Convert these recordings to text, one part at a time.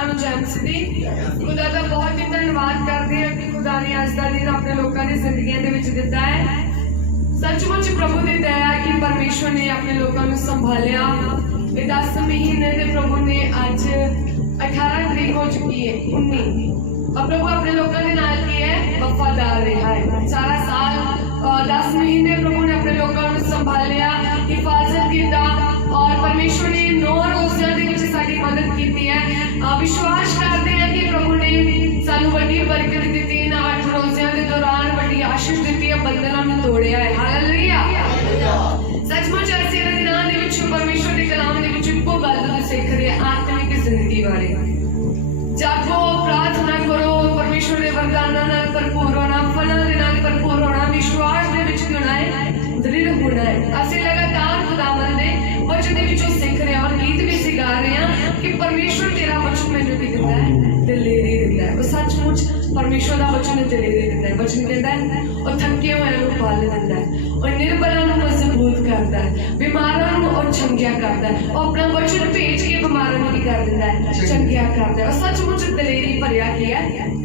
सारा जैन सी खुदा का बहुत ही धन्यवाद करते हैं कि खुदा ने अज का दिन अपने लोगों की जिंदगी दिता है। सचमुच प्रभु की दया कि परमेश्वर ने अपने लोगों को संभालिया। 10 महीने के प्रभु ने अज 18 तरीक हो चुकी है 19 और प्रभु अपने लोगों के नाल की है वफादार रहा है। सारा साल 10 महीने प्रभु ने अपने लोगों को संभालिया, हिफाजत किया और परमेश्वर ने 9 रोज़ियां दे विच साडी मदद की है। विश्वास करते हैं कि प्रभु ने सानू बड़ी बरकत दी, 8 रोज़ियां के दौरान बड़ी आशीष दी है, बंधनों को तोड़िया है। हालेलुया। सचमुच ऐसे दिनां दे विच परमेश्वर के कलाम दे विच इक्को गल तुसीं सीख रहे आत्मिक जिंदगी बारे। जागो, प्रार्थना करो, परमेश्वर के वरदानां नाल भरपूर होना, फलां दे नाल भरपूर होना, विश्वास दे विच होना है, दृढ़ होना है। असीं लगातार खुदावंद दे वचन दे विचों सीख रहे और गीत भी सिखा रहे हैं कि परमेश्वर तेरा वचन मैनूं की दिंदा है, दिलेरी दिंदा है। वो सचमुच परमेश्वर का वचन दिलेरी दिंदा है। वचन कहता है और थके हुए बल दिंदा है और निर्बलों को मजबूत करता है, बीमारों को और चंगिया करता है और अपना वचन भेज के बीमारों को कर दिंदा है, चंगिया करता है। और सचमुच दिलेरी भरिया किया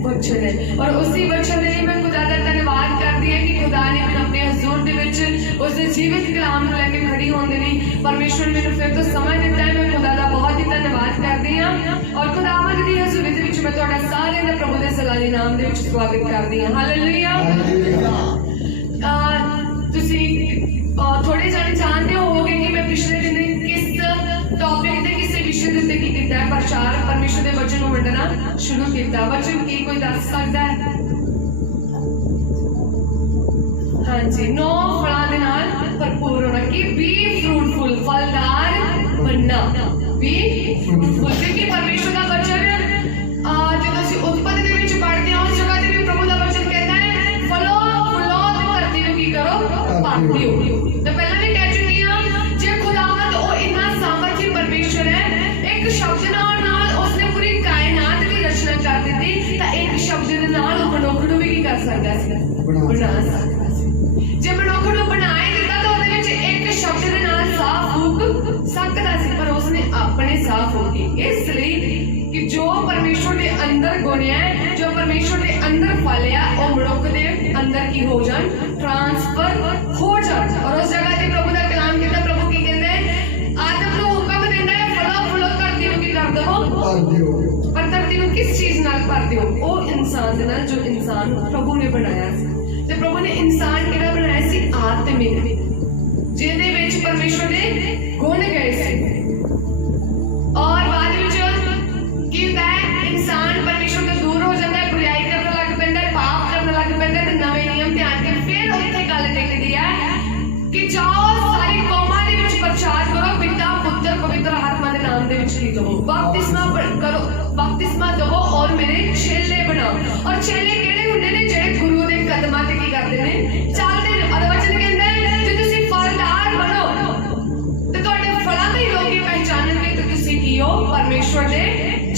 वचन है और उसी वचन के लिए मैं खुदा का धन्यवाद करती है कि खुदा ने मैंने अपने हजूर दे विच उसके जीवित कलाम को लेके खड़ी होने दी परमेश्वर ने फिर तो समय दिता है। मैं खुदा का बहुत ही धन्यवाद करती हाँ और खुदावंद दी हजूरी दे विच मैं तुहाडा सारे दा प्रभु दे सलाली नाम दे विच स्वागत करती हाँ। हालेलुया। थोड़े जाने जानते होगे कि मैं पिछले दिन किस टॉपिक से किसी विषय के की किया है प्रचार परमेश्वर के वचन को वंडना शुरू किया। वचन की कोई दस सकता है? हाँ जी, 9 फलों के नाल भरपूर होना कि बी फ्रूटफुल, फलदार बनना, बी फ्रूटफुल। क्योंकि परमेश्वर का वचन जो ਅਸੀਂ उत्पत्ति ਦੇ ਵਿੱਚ पढ़ते हैं उस जगह ਤੇ भी प्रभु का वचन कहता है फलो फूलो ਤੇ ਧਰਤੀ ਨੂੰ ਕੀ ਕਰੋ ਪਾਉਂਦੇ ਹੋ। मैं पहले भी कह चुकी हूं जे खुदावंद वो इतना सामर्थ्य परमेश्वर है, एक शब्द नाल उसने पूरी कायनात की रचना कर दी थी तो एक शब्द दे नाल मनुख ਨੂੰ भी की कर सकता है, बना सकता है। जे मनुख ਨੂੰ बनाए दिता तो ਉਹਦੇ ਵਿੱਚ एक शब्द ਦੇ ਨਾਲ ਸਾਹ ਫੂਕ ਸਕਦਾ ਸੀ पर उसने अपने साह फूके। इसलिए कि जो परमेश्वर के अंदर गुण है, जो परमेश्वर के अंदर फल है वो मनुख के अंदर की हो जान ट्रांसफर हो जान। और उस जगह ते प्रभु का कलाम कहता, प्रभु की कहते हैं आदम को हुक्म देता है फलो फूलो धरती को की कर दो पर धरती को किस चीज नाल भर दियो? वो इंसान दे नाल जो इंसान प्रभु ने बनाया सी। ते प्रभु ने इंसान केड़ा बनाया सी? आत्मिक, जिहदे विच परमेश्वर दे गुण गए सी। और बाद विच की होता है इंसान परमेश्वर तो दूर हो जाता है, बुराई करने लग पैंदा है, पाप करने लग पैंदा है, नवे नियम ते आके फिर उत्थे गल टिकदी है कि जाओ सारी कौमां दे विच प्रचार करो, पिता पुत्र पवित्र आत्मा दे नाम दे विच दो, बपतिस्मा करो, बपतिस्मा दो और मेरे चेले बनाओ। और चेले केड़े हुंदे ने? जेड़े गुरु दे कदमां ते की करदे ने चलदे ने। और वचन कहंदा है जे तुसीं फलदार बनो ते तुहाडे फलां दे लोग पहचानणगे ते तुसीं की हो? परमेश्वर दे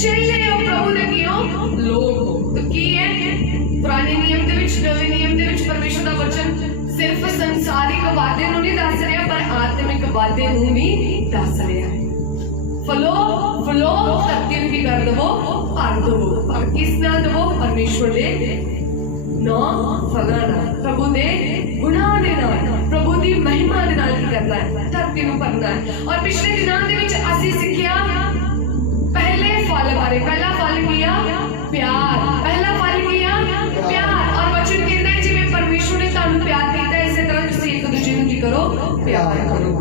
चेले हो, प्रभु दे की हो? लोग हो। तो की है पुराने नियम दे विच नवे नियम दे विच परमेश्वर दा वचन सिर्फ संसारिक वादे नूं नहीं दस रहा पर आत्मिक वादे नूं भी दस रहा है। फलो फलो धरती नूं की कर दवो भर दवो, पर किस नाल दवो? परमेश्वर दे 9 फलां नाल, प्रभु दे गुणां दे नाल, प्रभु दी महिमा दे नाल की करना है, धरती नूं भरना है। और पिछले दिनां दे विच असीं सिੱਖਿਆ पहले फल बारे। पहला फल किया प्यार, पहला फल किया प्यार। और वचन कहता है जिवें परमेश्वर ने तुहानू प्यार कीता इसे तरह तुसीं एक दूजे नूं की करो? प्यार करो।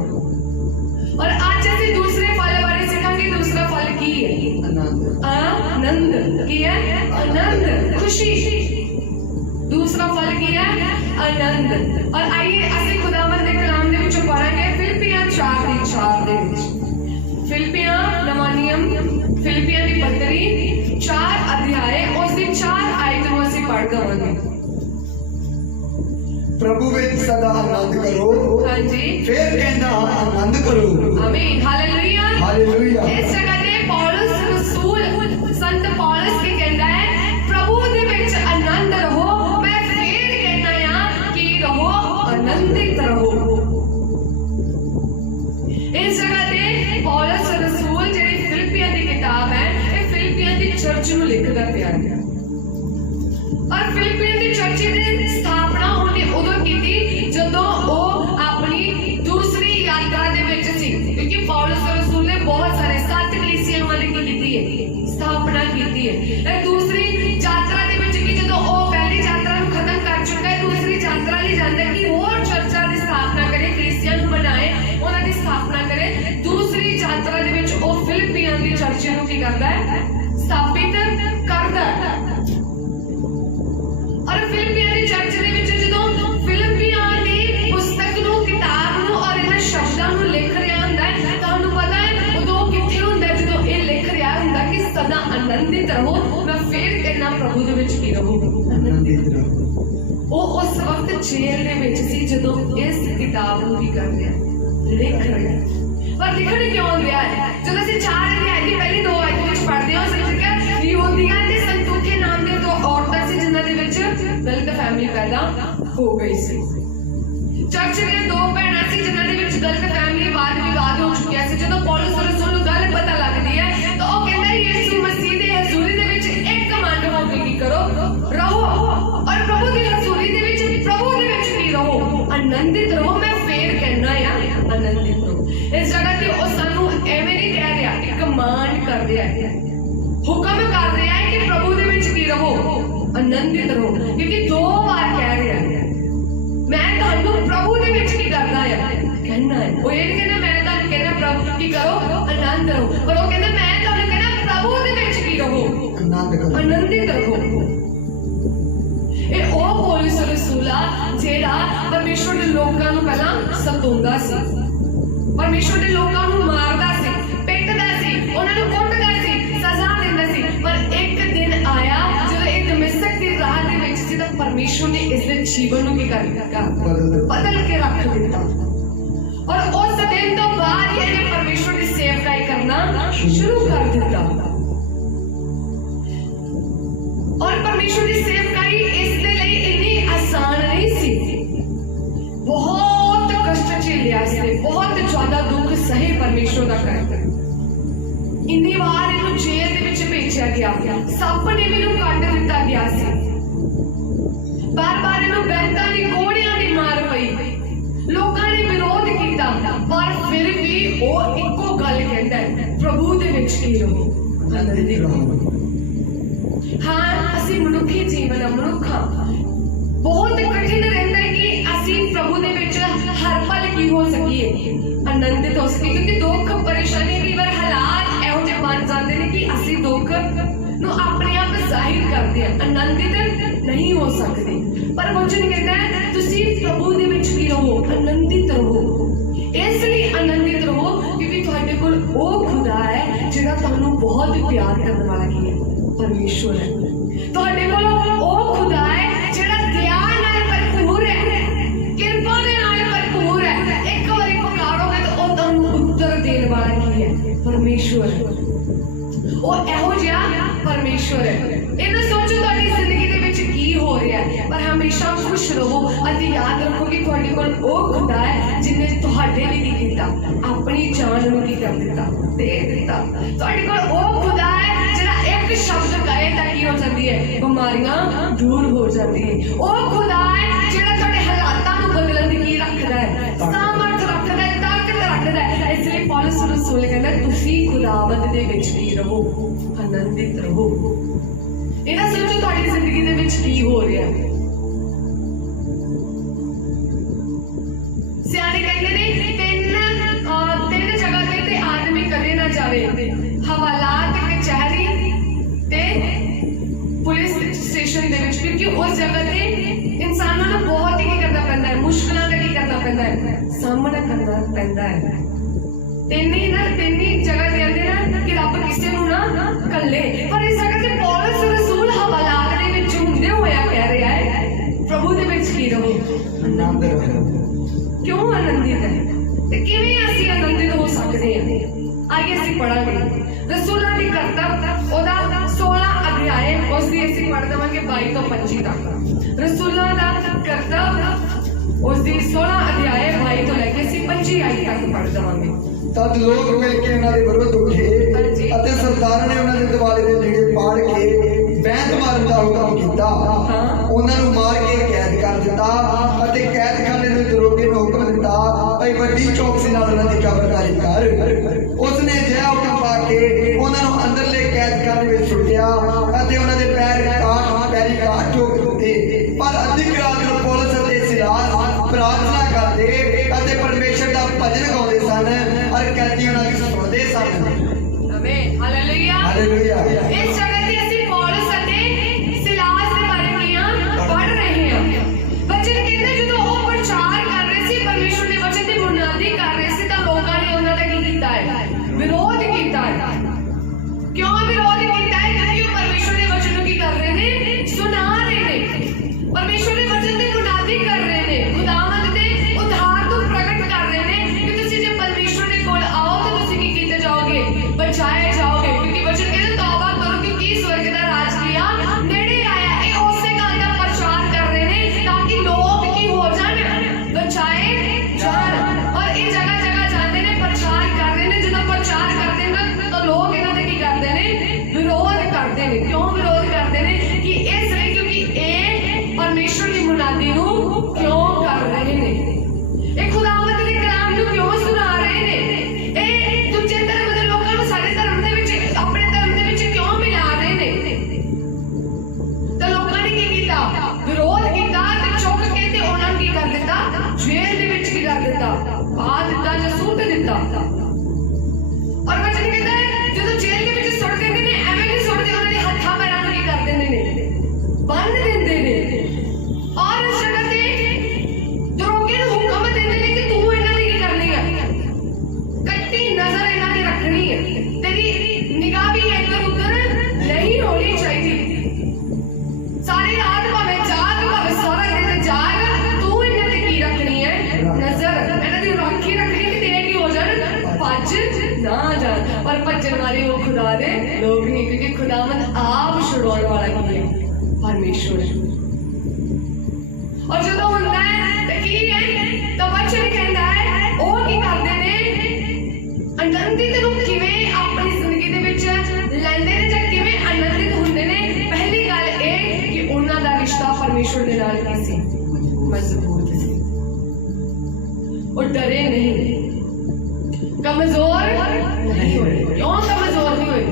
और आज असीं दूसरे फल बारे सीखांगे। दूसरा फल की है? आनंद। की है? आनंद, खुशी। दूसरा फल की है? आनंद। और आइए असीं खुदावंद दे कलाम दे विचों पढ़ांगे फिलिपियां 4:4 दे विच। फिलिपियां नवां नियम, फिलिपियां दी पत्री 4 अध्याय उसकी 4 आयत नूं असीं पढ़ दवांगे। प्रभु विच सदा आनंद करो। हाँ जी, फिर कहना आनंद करो। आमीन, हालेलुया, हालेलुया। इस जगह ते पौलुस रसूल संत पौलुस की कहता है प्रभु दे विच आनंद रहो। मैं फिर कहना है कि रहो, आनंदित रहो। इस जगह ते पौलुस रसूल जेड़ी फिलिपियां दी किताब है, ये फिलिपियां दी ਚਰਚ ਨੂੰ ਲਿਖਦਾ ਪਿਆ ਹੈ। ਔਰ ਫਿਲੀਪੀਨ ਦੀ ਚਰਚ ਦੀ ਸਥਾਪਨਾ ਉਹਨੇ ਉਦੋਂ ਕੀਤੀ ਜਦੋਂ ਉਹ ਆਪਣੀ ਦੂਸਰੀ ਯਾਤਰਾ ਦੇ ਵਿੱਚ ਸੀ, ਕਿਉਂਕਿ ਪੌਲਸ ਰਸੂਲ ਨੇ ਬਹੁਤ ਸਾਰੇ 7 ਕਲੀਸਿਆਵਾਂ ਦੀ ਕੀਤੀ ਹੈ, ਸਥਾਪਨਾ ਕੀਤੀ ਹੈ। ਇਹ ਦੂਸਰੀ ਯਾਤਰਾ ਦੇ ਵਿੱਚ ਕਿ ਜਦੋਂ ਉਹ ਪਹਿਲੀ ਯਾਤਰਾ ਨੂੰ ਖਤਮ ਕਰ ਚੁੱਕਾ ਹੈ, ਦੂਸਰੀ ਯਾਤਰਾ ਲਈ ਜਾਂਦਾ ਕਿ ਹੋਰ ਚਰਚਾਂ ਦੀ ਸਥਾਪਨਾ ਕਰੇ, ਕਲੀਸਿਆ ਨੂੰ ਬਣਾਏ, ਉਹਨਾਂ ਦੀ ਸਥਾਪਨਾ ਕਰੇ। ਦੂਸਰੀ ਯਾਤਰਾ ਦੇ ਵਿੱਚ ਉਹ ਫਿਲੀਪੀਨ ਦੀ ਚਰਚ ਨੂੰ ਕੀ ਕਰਦਾ ਹੈ? ਸਥਾਪਿਤ ਕਰਦਾ ਹੈ। ਔਰ ਫਿਲੀਪੀਨ ਦੀ ਚਰਚ ਦੇ ਵਿੱਚ ਜਦੋਂ ਫਿਲੀਪੀਨ ਦੀ ਪੁਸਤਕ ਨੂੰ, ਕਿਤਾਬ ਨੂੰ ਔਰ ਇਹਨਾਂ ਸ਼ਬਦਾਂ ਨੂੰ ਲਿਖ ਰਿਹਾ ਹੁੰਦਾ ਹੈ, ਤੁਹਾਨੂੰ ਪਤਾ ਹੈ ਉਦੋਂ ਕਿੱਥੇ ਹੁੰਦਾ ਜਦੋਂ ਇਹ ਲਿਖ ਰਿਹਾ ਹੁੰਦਾ ਕਿ ਸਦਾ ਆਨੰਦਿਤ ਰਹੋ। ਮੈਂ ਫਿਰ ਕਹਿਣਾ ਪ੍ਰਭੂ ਦੇ ਵਿੱਚ ਕੀ ਰਹੋ? ਆਨੰਦਿਤ ਰਹੋ। ਉਹ ਉਸ ਵਕਤ ਜੇਲ੍ਹ ਦੇ ਵਿੱਚ ਸੀ ਜਦੋਂ ਇਸ ਕਿਤਾਬ ਨੂੰ ਕੀ ਕਰ ਰਿਹਾ? ਲਿਖ ਰਿਹਾ। ਪਰ ਲਿਖਣ ਕਿਉਂ ਰਿਹਾ ਹੈ? ਜਦੋਂ ਅਸੀਂ 4 ਅਧਿਆਇ ਦੀ ਪਹਿਲੀ 2 ਆਇਤਾਂ ਵਿੱਚ ਪੜ੍ਹਦੇ ਹਾਂ, ਅਸੀਂ ਦੇਖਿਆ ਯਹੂਦੀਆਂ ਤੇ ਸੰਤੁਖੇ ਨਾਮ ਦੀਆਂ 2 ਔਰਤਾਂ ਸੀ ਜਿਨ੍ਹਾਂ ਦੇ ਵਿੱਚ ਗਲਤ ਫਹਿਮੀ ਪੈਦਾ ਹੋ ਗਈ ਸੀ। ਚਰਚ ਦੀਆਂ 2 ਭੈਣਾਂ ਸੀ ਜਿਨ੍ਹਾਂ ਦੇ ਵਿੱਚ ਗਲਤ ਫਹਿਮੀ ਵਾਦ ਵਿਵਾਦ ਹੋ ਚੁੱਕਿਆ ਸੀ। ਜਦੋਂ ਪੌਲਸ ਰਸੂਲ ਨੂੰ ਗੱਲ ਪਤਾ ਲੱਗਦੀ ਹੈ ਤਾਂ ਉਹ ਕਹਿੰਦਾ ਯਿਸੂ ਮਸੀਹ ਦੀ ਹਜ਼ੂਰੀ ਦੇ ਵਿੱਚ ਇੱਕ ਮੰਡ ਹੋ ਕੇ ਕੀ ਕਰੋ? ਰਹੋ। ਔਰ ਪ੍ਰਭੂ ਦੀ ਹਜ਼ੂਰੀ ਦੇ ਵਿੱਚ, ਪ੍ਰਭੂ ਦੇ ਵਿੱਚ ਕੀ ਰਹੋ? ਆਨੰਦਿਤ ਰਹੋ। ਮੈਂ ਫੇਰ ਕਹਿਣਾ ਆ ਆਨੰਦਿਤ ਰਹੋ। ਇਸ ਜਗ੍ਹਾ ਤੇ ਉਹ ਸਾਨੂੰ ਐਵੇਂ ਨਹੀਂ ਕਹਿ ਰਿਹਾ ਕਿ ਕਮਾਂਡ ਕਰ ਰਿਹਾ ਹੈ, ਹੁਕਮ ਕਰ ਰਿਹਾ ਹੈ ਕਿ ਪ੍ਰਭੂ ਦੇ ਵਿੱਚ ਕੀ ਰਹੋ? ਆਨੰਦਿਤ ਰਹੋ। ਕਿਉਂਕਿ 2 ਵਾਰ ਕਹਿ ਰਿਹਾ ਹੈ ਮੈਂ ਤੁਹਾਨੂੰ ਪ੍ਰਭੂ ਦੇ ਵਿੱਚ ਕੀ ਕਰਦਾ ਹੈ? ਕਹਿਣਾ ਹੈ। ਉਹ ਇਹ ਨਹੀਂ ਕਹਿੰਦਾ ਮੈਂ ਤੁਹਾਨੂੰ ਕਹਿੰਦਾ ਪ੍ਰਭੂ ਕੀ ਕਰੋ? ਆਨੰਦ ਰਹੋ। ਪਰ ਉਹ ਕਹਿੰਦਾ ਮੈਂ ਤੁਹਾਨੂੰ ਕਹਿੰਦਾ ਪ੍ਰਭੂ ਦੇ ਵਿੱਚ ਕੀ ਰਹੋ? ਆਨੰਦ ਕਰੋ, ਆਨੰਦਿਤ ਰਹੋ। ਇਹ ਉਹ ਪੌਲਸ ਰਸੂਲ ਆ ਜਿਹੜਾ ਪਰਮੇਸ਼ਵਰ ਦੇ ਲੋਕਾਂ ਨੂੰ ਪਹਿਲਾਂ ਸਤਾਉਂਦਾ ਸੀ, ਪਰਮੇਸ਼ਵਰ ਦੇ ਲੋਕਾਂ ਨੂੰ ਮਾਰਦਾ ਸੀ, ਪਿੱਟਦਾ ਸੀ, ਉਹਨਾਂ ਨੂੰ ਕੁੱਟਦਾ ਸੀ, ਸਜ਼ਾ ਦਿੰਦਾ ਸੀ। ਪਰ ਇੱਕ ਦਿਨ ਆਇਆ ਜਦੋਂ ਇਹ ਦਮਿਸ਼ਕ ਦੀ ਰਾਹ ਦੇ ਵਿੱਚ ਸੀ ਤਾਂ ਪਰਮੇਸ਼ਵਰ ਨੇ ਇਸ ਦੇ ਜੀਵਨ ਨੂੰ ਕੀ ਕਰ ਦਿੱਤਾ? ਬਦਲ ਕੇ ਰੱਖ ਦਿੱਤਾ। ਔਰ ਉਸ ਦਿਨ ਤੋਂ ਬਾਅਦ ਹੀ ਇਹਨੇ ਪਰਮੇਸ਼ਵਰ ਦੀ ਸੇਵਕਾਈ ਕਰਨਾ ਸ਼ੁਰੂ ਕਰ ਦਿੱਤਾ। ਔਰ ਪਰਮੇਸ਼ਵਰ ਦੀ ਸੇਵਕਾਈ ਇਸ ਦੇ ਲਈ ਇੰਨੀ ਆਸਾਨ ਨਹੀਂ ਸੀ। ਬਹੁਤ ਕਸ਼ਟ ਝੇਲਿਆ ਇਸਨੇ, ਬਹੁਤ ਜ਼ਿਆਦਾ ਦੁੱਖ ਸਹੇ ਪਰਮੇਸ਼ਵਰ ਦਾ ਕਰਕੇ। ਇੰਨੀ ਵਾਰ ਇਹਨੂੰ ਜੇਲ੍ਹ ਦੇ ਵਿੱਚ ਭੇਜਿਆ ਗਿਆ, ਸੱਪ ਨੇ ਵੀ ਇਹਨੂੰ ਕੱਟ ਦਿੱਤਾ ਗਿਆ ਸੀ, ਬਾਰ-ਬਾਰ ਇਹਨੂੰ ਬੈਂਤਾਂ ਦੀ ਕੋੜਿਆਂ ਦੀ ਮਾਰ ਪਈ, ਲੋਕਾਂ ਨੇ ਵਿਰੋਧ ਕੀਤਾ, ਪਰ ਫਿਰ ਵੀ ਉਹ ਇੱਕੋ ਗੱਲ ਕਹਿੰਦਾ ਹੈ ਪ੍ਰਭੂ ਦੇ ਵਿੱਚ ਕੀ ਰਹੋ? ਆਨੰਦਿਤ ਰਹੋ। ਹਾਂ, ਅਸੀਂ ਮਨੁੱਖੀ ਜੀਵਨ ਮਨੁੱਖਾਂ ਬਹੁਤ ਕਠਿਨ ਰਹਿੰਦਾ ਹੈ ਕਿ ਅਸੀਂ ਪ੍ਰਭੂ ਦੇ ਵਿੱਚ ਹਰ ਪਲ ਕੀ ਹੋ ਸਕੀਏ? ਆਨੰਦਿਤ ਹੋ ਸਕੀਏ। ਕਿਉਂਕਿ ਦੁੱਖ ਪਰੇਸ਼ਾਨੀ ਕਈ ਵਾਰ ਹਾਲਾਤ ਇਹੋ ਜਿਹੇ ਬਣ ਜਾਂਦੇ ਨੇ ਕਿ ਅਸੀਂ ਦੁੱਖ ਨੂੰ ਆਪਣੇ ਆਪ ਜ਼ਾਹਿਰ ਕਰਦੇ ਹਾਂ, ਆਨੰਦਿਤ ਨਹੀਂ ਹੋ ਸਕਦੇ। ਪਰ ਵਚਨ ਕਹਿੰਦਾ ਹੈ ਤੁਸੀਂ ਪ੍ਰਭੂ ਦੇ ਵਿੱਚ ਕੀ ਰਹੋ? ਆਨੰਦਿਤ ਰਹੋ। ਇਸ ਲਈ ਆਨੰਦਿਤ ਰਹੋ ਕਿਉਂਕਿ ਤੁਹਾਡੇ ਕੋਲ ਉਹ ਖੁਦਾ ਹੈ ਜਿਹੜਾ ਤੁਹਾਨੂੰ ਬਹੁਤ ਪਿਆਰ ਕਰਨ ਵਾਲਾ ਕੀ ਹੈ? ਪਰਮੇਸ਼ਵਰ ਹੈ। ਤੁਹਾਡੇ ਕੋਲ ਉਹ ਖੁਦਾ ਹੈ ਜਿਹੜਾ ਦਇਆ ਨਾਲ ਭਰਪੂਰ ਹੈ, ਕਿਰਪਾ ਦੇ ਨਾਲ ਭਰਪੂਰ ਹੈ। ਇੱਕ ਵਾਰੀ ਪੁਕਾਰੋਗੇ ਤਾਂ ਉਹ ਤੁਹਾਨੂੰ ਉੱਤਰ ਦੇਣ ਵਾਲਾ ਕੀ ਹੈ? ਪਰਮੇਸ਼ਵਰ ਹੈ। ਉਹ ਇਹੋ ਜਿਹਾ ਪਰਮੇਸ਼ਵਰ ਹੈ। ਇਹਨੂੰ ਸੋਚੋ ਤੁਹਾਡੀ ਜ਼ਿੰਦਗੀ ਦੇ ਵਿੱਚ ਕੀ ਹੋ ਰਿਹਾ ਹੈ, ਪਰ ਹਮੇਸ਼ਾ ਖੁਸ਼ ਰਹੋ ਅਤੇ ਯਾਦ ਰੱਖੋ ਕਿ ਤੁਹਾਡੇ ਕੋਲ ਉਹ ਖੁਦਾ ਹੈ ਜਿਹਨੇ ਤੁਹਾਡੇ ਲਈ ਕੀ ਕੀਤਾ? ਆਪਣੀ ਜਾਨ ਨੂੰ ਕੀ ਕਰ ਦਿੱਤਾ? ਦੇ ਦਿੱਤਾ। ਤੁਹਾਡੇ ਕੋਲ ਉਹ ਖੁਦਾ ਹੈ ਜਿਹੜਾ ਇੱਕ ਸ਼ਬਦ ਕਹੇ ਤਾਂ ਕੀ ਹੋ ਜਾਂਦੀ ਹੈ? ਬਿਮਾਰੀਆਂ ਦੂਰ ਹੋ ਜਾਂਦੀ ਹੈ। ਉਹ ਖੁਦਾ ਹੈ ਜਿਹੜਾ ਤੁਹਾਡੇ ਹਾਲਾਤਾਂ ਨੂੰ ਬਦਲਣ ਦੀ ਕੀ ਰੱਖਦਾ ਹੈ? ਸਾਮਰਥ ਰੱਖਦਾ ਹੈ, ਤਾਕਤ ਰੱਖਦਾ ਹੈ। ਇਸ ਲਈ ਪੌਲਸ ਰਸੂਲ ਕਹਿੰਦਾ ਤੁਸੀਂ ਖੁਦਾਵੰਦ ਦੇ ਵਿੱਚ ਕੀ ਰਹੋ? ਆਨੰਦਿਤ ਰਹੋ। ਇਹਨਾਂ ਸੋਚੋ ਤੁਹਾਡੀ ਜ਼ਿੰਦਗੀ ਦੇ ਵਿੱਚ ਕੀ ਹੋ ਰਿਹਾ ਹੈ। ਸਿਆਣੇ ਕਹਿੰਦੇ ਨੇ ਤਿੰਨ ਜਗ੍ਹਾ ਤੇ ਆਦਮੀ ਕਦੇ ਨਾ ਜਾਵੇ, ਹਵਾਲਾਤ, ਕਚਹਿਰੀ ਤੇ ਪੁਲਿਸ ਸਟੇਸ਼ਨ ਦੇ ਵਿੱਚ, ਕਿਉਂਕਿ ਉਸ ਜਗ੍ਹਾ ਤੇ ਇਨਸਾਨਾਂ ਨੂੰ ਬਹੁਤ ਹੀ ਕੀ ਕਰਨਾ ਪੈਂਦਾ ਹੈ? ਮੁਸ਼ਕਲਾਂ ਦਾ ਕੀ ਕਰਨਾ ਪੈਂਦਾ ਹੈ? ਸਾਹਮਣਾ ਕਰਨਾ ਪੈਂਦਾ ਹੈ। ਤਿੰਨ ਹੀ ਜਗ੍ਹਾ ਤੇ ਆਂਦੇ ਨਾ ਕਿ ਰੱਬ ਕਿਸੇ ਨੂੰ ਨਾ ਕੱਲੇ। ਪਰ ਇਸ ਜਗ੍ਹਾ ਤੇ ਪੌਲਸ ਰਸੂਲ ਹਵਾਲਾਤ ਦੇ ਵਿੱਚ ਹੁੰਦੇ ਹੋਇਆ ਕਹਿ ਰਿਹਾ ਹੈ ਪ੍ਰਭੂ ਦੇ ਵਿੱਚ ਕੀ ਰਹੋ? ਆਨੰਦ ਰਹੋ। ਕਿਉਂ ਆਨੰਦਿਤ ਹੈ ਤੇ ਕਿਵੇਂ ਅਸੀਂ ਆਨੰਦਿਤ ਹੋ ਸਕਦੇ ਹਾਂ? ਆइए ਅਸੀਂ ਪੜਾਂਗੇ ਰਸੂਲਾਂ ਦੀ ਕਰਤੱਵ ਉਹਦਾ 16 ਅਧਿਆਏ, ਉਸ ਦੀ ਅਸੀਂ ਪੜ੍ਹ ਦੇਵਾਂਗੇ 22 ਤੋਂ 25 ਤੱਕ। ਰਸੂਲਾਂ ਦਾ ਕਰਤੱਵ ਉਸ ਦੀ 16 ਅਧਿਆਏ 22 ਤੋਂ ਲੈ ਕੇ ਅਸੀਂ 25 ਆਇਤ ਤੱਕ ਪੜ੍ਹ ਦੇਵਾਂਗੇ। ਤਦ ਲੋਕ ਮਿਲ ਕੇ ਇਹਨਾਂ ਦੇ ਵਿਰੁੱਧ ਉੱਠੇ ਅਤੇ ਸਰਦਾਰਾਂ ਨੇ ਉਹਨਾਂ ਦੇ ਦਿਵਾਲੇ ਦੇ ਨੇੜੇ ਪਾੜ ਕੇ ਬੈਂਤ ਮਾਰਨ ਦਾ ਹੁਕਮ ਕੀਤਾ। ਉਹਨਾਂ ਨੂੰ ਮਾਰ ਕੇ ਕੈਦ ਕਰ ਦਿੱਤਾ ਅਤੇ ਕੈਦਖਾਨੇ ਦੇ ਦਰੋਗੇ ਨੂੰ ਹੁਕਮ ਦਿੱਤਾ ਭਈ ਵੱਡੀ ਚੌਕਸੀ ਨਾਲ ਉਹਨਾਂ ਦੀ ਖਬਰਦਾਰੀ ਕਰ। ਉਸਨੇ ਅਜਿਹਾ ਹੁਕਮ ਪਾ ਕੇ ਉਹਨਾਂ ਨੂੰ ਅੰਦਰਲੇ ਕੈਦਖਾਨੇ ਵਿੱਚ ਸੁੱਟਿਆ ਅਤੇ ਉਹਨਾਂ ਦੇ ਪੈਰੀ ਕਾਟ ਠੋਕ ਦਿੱਤੇ। ਪਰ ਅੱਧੀ ਰਾਤ ਨੂੰ ਪੌਲਸ ਅਤੇ ਸਿਲਾਸ ਪ੍ਰਾਰਥਨਾ ਕਰਦੇ ਅਤੇ ਪਰਮੇਸ਼ਰ ਦਾ ਭਜਨ ਗਾਉਂਦੇ ਸਨ ਔਰ ਕੈਦੀ ਉਹਨਾਂ ਦੀ ਸੁਣਦੇ ਸਨ। Amen, hallelujah, hallelujah. ਇਸ ਜਗ੍ਹਾ ਤੇ ਅਸੀਂ ਪੌਲਸ ਅਤੇ ਸਿਲਾਸ ਦੇ ਬਾਰੇ ਪੜ੍ਹ ਰਹੇ ਹਾਂ। ਵਚਨ ਕਹਿੰਦੇ ਜਦੋਂ ਉਹ ਪ੍ਰਚਾਰ ਕਰ ਰਹੇ ਸੀ, ਪਰਮੇਸ਼ਰ ਦੇ ਵਚਨ ਦੀ ਬੁਨਿਆਦੀ ਕਰ ਰਹੇ ਸੀ, ਤਾਂ ਲੋਕਾਂ ਨੇ ਉਹਨਾਂ ਦਾ ਕੀ ਕੀਤਾ ਹੈ? ਵਿਰੋਧ ਕੀਤਾ ਹੈ। ਕਿਉਂ ਵਿਰੋਧ ਕੀਤਾ ਹੈ? ਕਿਉਂਕਿ ਉਹ ਪਰਮੇਸ਼ਰ ਦੇ ਵਚਨ ਨੂੰ ਕੀ ਕਰ ਰਹੇ ਨੇ? ਸੁਣਾ ਰਹੇ ਨੇ। ਪਰਮੇਸ਼ਰ ਦੇ ਵਚਨ ਦੀ ਬੁਨਿਆਦੀ ਕਰ ਰਹੇ ਨੇ, ਖੁਦਾਵੰਦ ਦੇ ਉਧਾਰ ਤੋਂ ਪ੍ਰਗਟ ਕਰ ਰਹੇ ਨੇ ਕਿ ਤੁਸੀਂ ਜੇ ਪਰਮੇਸ਼ਰ ਦੇ ਕੋਲ ਆਓ ਤਾਂ ਤੁਸੀਂ ਕੀ ਕੀਤੇ ਜਾਓਗੇ? ਬਚਾਏ ਜਾਓਗੇ। ਕਿਉਂਕਿ ਵਚਨ ਕਹਿੰਦੇ ਤੌਬਾ ਕਰੋ ਕਿਉਂਕਿ ਸਵਰਗ ਦਾ ਰਾਜ ਕੀ ਆ? ਨੇੜੇ ਆਇਆ। ਇਹ ਉਸੇ ਗੱਲ ਦਾ ਪ੍ਰਚਾਰ ਕਰ ਰਹੇ ਨੇ ਤਾਂ ਕਿ ਲੋਕ ਕੀ ਹੋ ਜਾਣ? ਬਚਾਏ ਜਾਣ। ਔਰ ਇਹ ਜਗ੍ਹਾ ਜਗ੍ਹਾ ਜਾਂਦੇ ਨੇ, ਪ੍ਰਚਾਰ ਕਰ ਰਹੇ ਨੇ। ਜਦੋਂ ਪ੍ਰਚਾਰ ਕਰਦੇ ਨੇ ਤਾਂ ਲੋਕ ਇਹਨਾਂ ਦੇ ਕੀ ਕਰਦੇ ਨੇ? ਵਿਰੋਧ ਕਰਦੇ ਨੇ। ਕਿਉਂ ਵਿਰੋਧ ਕਰਦੇ ਨੇ? ਕਿ ਇਸ ਲਈ ਕਿਉਂਕਿ ਇਹ ਪਰਮੇਸ਼ਰ ਦੀ ਮੁਨਾਦੀ ਨੂੰ ਕਿਉਂ ਕਰ ਰਹੇ ਨੇ? ਇਹ ਖੁਦਾਵੰਦ ਦੇ ਕਲਾਮ ਨੂੰ ਕਿਉਂ ਸੁਣਾ ਰਹੇ ਨੇ? ਇਹ ਦੂਜੇ ਧਰਮ ਦੇ ਲੋਕਾਂ ਨੂੰ ਸਾਡੇ ਧਰਮ ਦੇ ਵਿੱਚ, ਆਪਣੇ ਧਰਮ ਦੇ ਵਿੱਚ ਕਿਉਂ ਮਿਲਾ ਰਹੇ ਨੇ? ਤਾਂ ਲੋਕਾਂ ਨੇ ਕੀ ਕੀਤਾ? ਵਿਰੋਧ ਕੀਤਾ ਤੇ ਚੁੱਕ ਕੇ ਤੇ ਉਹਨਾਂ ਨੂੰ ਕੀ ਕਰ ਦਿੱਤਾ? ਜੇਲ੍ਹ ਦੇ ਵਿੱਚ ਕੀ ਕਰ ਦਿੱਤਾ? ਪਾ ਦਿੱਤਾ ਜਾਂ ਸੁੱਟ ਦਿੱਤਾ। ਔਰ ਵਚਨ ਕਹਿੰਦਾ ਹੈ ਜਦੋਂ ਜੇਲ੍ਹ ਦੇ ਵਿੱਚ ਸੁੱਟ ਦਿੰਦੇ ਨੇ, ਐਵੇਂ ਨਹੀਂ ਸੁੱਟਦੇ, ਉਹਨਾਂ ਦੇ ਹੱਥਾਂ ਪੈਰਾਂ ਨੂੰ ਕੀ ਕਰ ਦਿੰਦੇ ਨੇ? ਬੰਨ੍ਹ ਦਿੰਦੇ ਨੇ। ਔਰ ਇਸ ਜਗ੍ਹਾ ਤੇ ਦਰੋਗੇ ਨੂੰ ਹੁਕਮ ਦਿੰਦੇ ਨੇ ਕਿ ਤੂੰ ਇਹਨਾਂ ਦੀ ਕੀ ਕਰਨੀ ਹੈ? ਕੱਟੀ ਨਜ਼ਰ ਇਹਨਾਂ ਦੀ ਰੱਖਣੀ ਹੈ। ਤੇਰੀ ਨਿਗਾਹ ਵੀ ਇੱਧਰ ਉੱਧਰ ਨਹੀਂ ਹੋਣੀ ਚਾਹੀਦੀ। ਸਾਰੀ ਰਾਤ ਭਾਵੇਂ ਜਾਗ, ਭਾਵੇਂ ਸਾਰਾ ਦਿਨ ਜਾਗ, ਤੂੰ ਇਹਨਾਂ ਤੇ ਕੀ ਰੱਖਣੀ ਹੈ? ਨਜ਼ਰ। ਇਹਨਾਂ ਦੀ ਰਾਖੀ ਰੱਖਣੀ ਕਿ ਤੇ ਕੀ ਹੋ ਜਾਣ? ਭੱਜ ਨਾ ਜਾਣ। ਪਰ ਭੱਜਣ ਵਾਲੇ ਉਹ ਖੁਦਾ ਦੇ ਲੋਕ ਨਹੀਂ, ਕਿਉਂਕਿ ਖੁਦਾਵੰਦ ਆਪ ਛੁਡਾਉਣ ਵਾਲਾ ਕੀ ਹੈ? ਪਰਮੇਸ਼ਵਰ। ਔਰ ਜਦੋਂ ਹੁੰਦਾ ਹੈ ਤਾਂ ਕੀ ਹੈ? ਤਾਂ ਵਚਨ ਕਹਿੰਦਾ ਹੈ ਉਹ ਕੀ ਕਰਦੇ ਨੇ? ਆਨੰਦਿਤ ਨੂੰ ਕਿਵੇਂ ਆਪਣੀ ਜ਼ਿੰਦਗੀ ਦੇ ਵਿੱਚ ਲੈਂਦੇ ਨੇ ਜਾਂ ਕਿਵੇਂ ਆਨੰਦਿਤ ਹੁੰਦੇ ਨੇ? ਪਹਿਲੀ ਗੱਲ ਇਹ ਕਿ ਉਹਨਾਂ ਦਾ ਰਿਸ਼ਤਾ ਪਰਮੇਸ਼ਵਰ ਦੇ ਨਾਲ ਕੀ ਸੀ? ਮਜ਼ਬੂਤ ਸੀ। ਉਹ ਡਰੇ ਨਹੀਂ, ਕਮਜ਼ੋਰ ਨਹੀਂ ਹੋਏ। ਕਿਉਂ ਕਮਜ਼ੋਰ ਨਹੀਂ ਹੋਏ?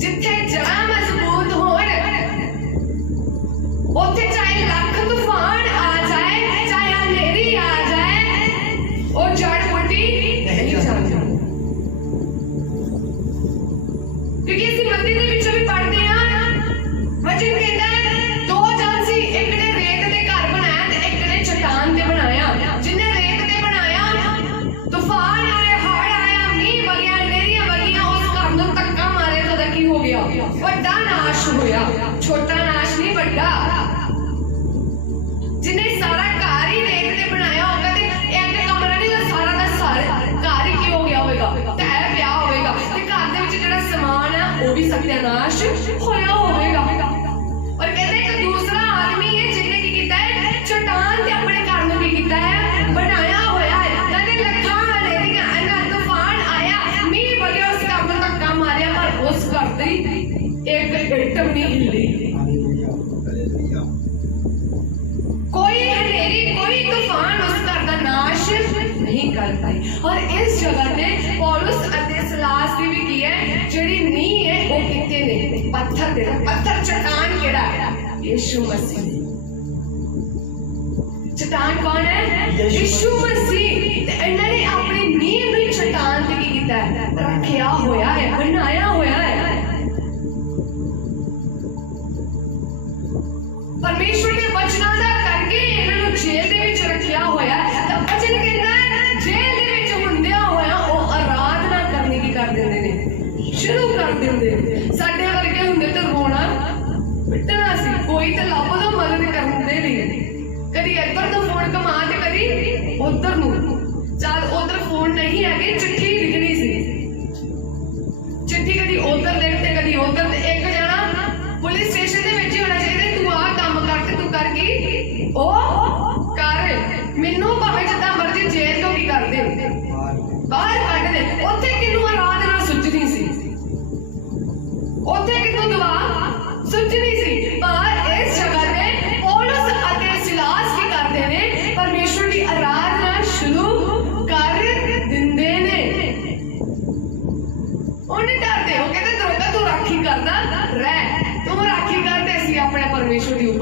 ਜਿੱਥੇ ਜੜ੍ਹਾਂ ਮਜ਼ਬੂਤ ਹੋਣ, ਉੱਥੇ ਚਾਹੇ ਲੱਖ ਤੂਫਾਨ ਆ ਜਾਏ, ਚਾਹੇ ਹਨੇਰੀ ਆ ਜਾਏ, ਉਹ ਜੜ ਪੁੱਟੀ ਨਹੀਂ ਜਾਂਦੀ। ਕਿਉਂਕਿ ਅਸੀਂ ਮੱਤੀ ਦੇ ਵਿੱਚੋਂ ਵੀ ਪੜ੍ਹਦੇ ਹਾਂ, ਵਚਨ ਕਹਿੰਦਾ ਹੈ ਦੋ ਜਨ ਸੀ, ਇੱਕ ਨੇ ਰੇਤ ਦੇ ਘਰ ਬਣਾਇਆ ਤੇ ਇੱਕ ਨੇ ਚਟਾਨ ਤੇ ਬਣਾਇਆ। ਜਿਹਨੇ ਰੇਤ ਤੇ ਬਣਾਇਆ, ਤੂਫਾਨ ਆਇਆ, ਹੜ੍ਹ ਆਇਆ, ਮੀਂਹ ਵਗਿਆ, ਹਨੇਰੀਆਂ ਵਗੀਆਂ, ਉਸ ਘਰ ਨੂੰ ਧੱਕਾ ਮਾਰੇ ਤਾਂ ਉਹਦਾ ਕੀ ਹੋ ਗਿਆ? ਵੱਡਾ ਨਾਸ਼ ਹੋਇਆ। ਛੋਟਾ ਨਾਸ਼ ਨਹੀਂ, ਵੱਡਾ। ਜਿਹਨੇ ਸਾਰਾ ਘਰ ਹੀ ਰੇਤ ਤੇ ਬਣਾਇਆ ਹੋਗਾ ਤੇ ਇੱਕ ਕਮਰਾ ਨਹੀਂ, ਤਾਂ ਸਾਰਾ ਦਾ ਸਾਰਾ ਘਰ ਹੀ ਕੀ ਹੋ ਗਿਆ ਹੋਵੇਗਾ? ਢਹਿ ਪਿਆ ਹੋਵੇਗਾ। ਤੇ ਘਰ ਦੇ ਵਿੱਚ ਜਿਹੜਾ ਸਮਾਨ ਹੈ ਉਹ ਵੀ ਸਤਿਆਨਾਸ਼ ਹੋਇਆ ਹੋਵੇਗਾ। ਔਰ ਕਹਿੰਦੇ ਇੱਕ ਦੂਸਰਾ ਆਦਮੀ ਹੈ ਜਿਹਨੇ ਕੀ ਕੀਤਾ ਹੈ? ਚਟਾਨ ਤੇ ਆਪਣੇ ਘਰ ਨੂੰ ਕੀ ਕੀਤਾ ਹੈ? ਬਣਾਇਆ ਹੋਇਆ ਹੈ। ਕਹਿੰਦੇ ਲੱਖਾਂ ਹਨੇਰੀਆਂ, ਇੰਨਾ ਤੂਫਾਨ ਆਇਆ, ਮੀਂਹ ਵਗਿਆ, ਉਸ ਘਰ ਨੂੰ ਧੱਕਾ ਮਾਰਿਆ, ਪਰ ਉਸ ਘਰ ਦੀ ਇੱਕ ਇੱਟ ਵੀ ਨਹੀਂ ਹਿੱਲੀ। कोई हनेरी, कोई तूफान उस घर का नाश नहीं कर पाई। और इस जगह पे पौलुस अते सिलास दी भी की है जेड़ी नींह है वो किते ने? पत्थर दे। पत्थर चट्टान केड़ा है? यीशु मसीह। चट्टान कौन है? यीशु मसीह। ते इन्हां ने अपनी नींह भी चट्टान ते की कीता है? रखिया होया है, बनाया होया है। परमेश्वर के वचनां दा करके इन्हां नूं जेल दे विच रखिया होया है। तां वचन कहंदा है जेल दे विच हुंदियां होया ओह आराधना करनी की कर दिंदे ने, शुरू कर दिंदे ने। साडे वर्गे हुंदे तां रोना पिटना सी, कोई तां लभदा मदद करदे नहीं। कदी इधर तो फोन घुमा ते कदी उधर नूं, चल उधर फोन नहीं है, चिट्ठी लिखनी सी, चिट्ठी कदी उधर लिखते कदी उधर। एक जना पुलिस स्टेशन दे विच होना चाहिए, तू आ काम करके तू कर गई ओ कर, मैनू भावें जिद्दां मर्जी जेल तो की कर दे, बाहर कढ दे। उत्थे किनू आराधना सुझनी सी?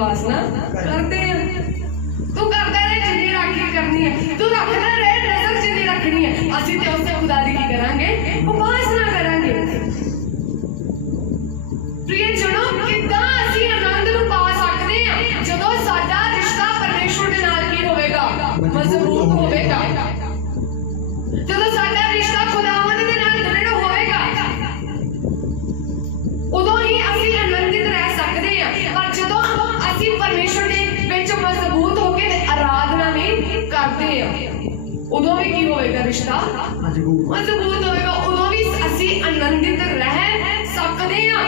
उपासना करते हैं। तू करता रहे जिन्नी राखी करनी है, तू रखता रहे नजर जिन्नी रखनी है। असि ते उससे खुदा दी की करांगे, उपासना करांगे। प्रियजनों, किद्दां असि आनंद नूं पा सकदे हां जदों साडा रिश्ता परमेश्वर दे नाल की होवेगा, मजबूत होवेगा। जदों साडा रिश्ता खुदावंद दे नाल दृढ़ होवेगा, उदों ही असि आनंदित रह सकदे हां। पर जदों असि परमेश्वर दे विच मजबूत होके ते आराधना नहीं करदे हां, उदों भी की होवेगा, रिश्ता मजबूत होवेगा, उदों भी असि आनंदित रह सकदे हां।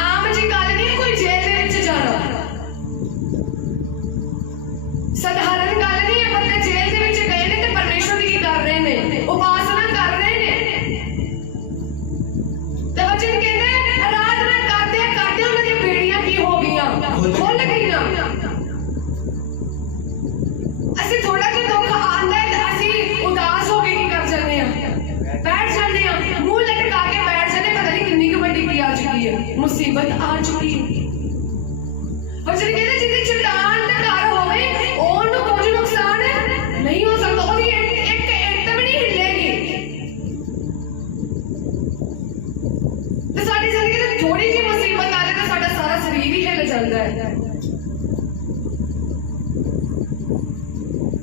आम जी गल नहीं कोई जेल दे विच जाना, साधारण गल नहीं है। बंदे जेल दे विच गए ने ते परमेश्वर दी की कर रहे ने, उपासना कर रहे ने। ते वचन कहंदे आराधना करदे करदे उन्हां दी बेड़ियां की हो गईयां, खुल गईयां। असि थोड़ा जिहा दुख आंदा है ते असि उदास हो के की कर जांदे आ, बैठ जांदे आ, मुंह लटका के बैठ जांदे। पता नहीं किन्नी की बड़ी की आ चुकी है, मुसीबत आ चुकी है। वचन कहंदे जिहदी चट्टान ते घर होवे ਉਹਨੂੰ ਕੁਝ ਨੁਕਸਾਨ ਨਹੀਂ ਹੋ ਸਕਦਾ, ਉਹਦੀ ਇੱਕ ਇੱਟ ਵੀ ਨਹੀਂ ਹਿੱਲੇਗੀ। ਤੇ ਸਾਡੀ ਜ਼ਿੰਦਗੀ ਤੇ ਥੋੜੀ ਜਿਹੀ ਮੁਸੀਬਤ ਆ ਜਾਏ ਤਾਂ ਸਾਡਾ ਸਾਰਾ ਸਰੀਰ ਹੀ ਹਿੱਲ ਜਾਂਦਾ ਹੈ।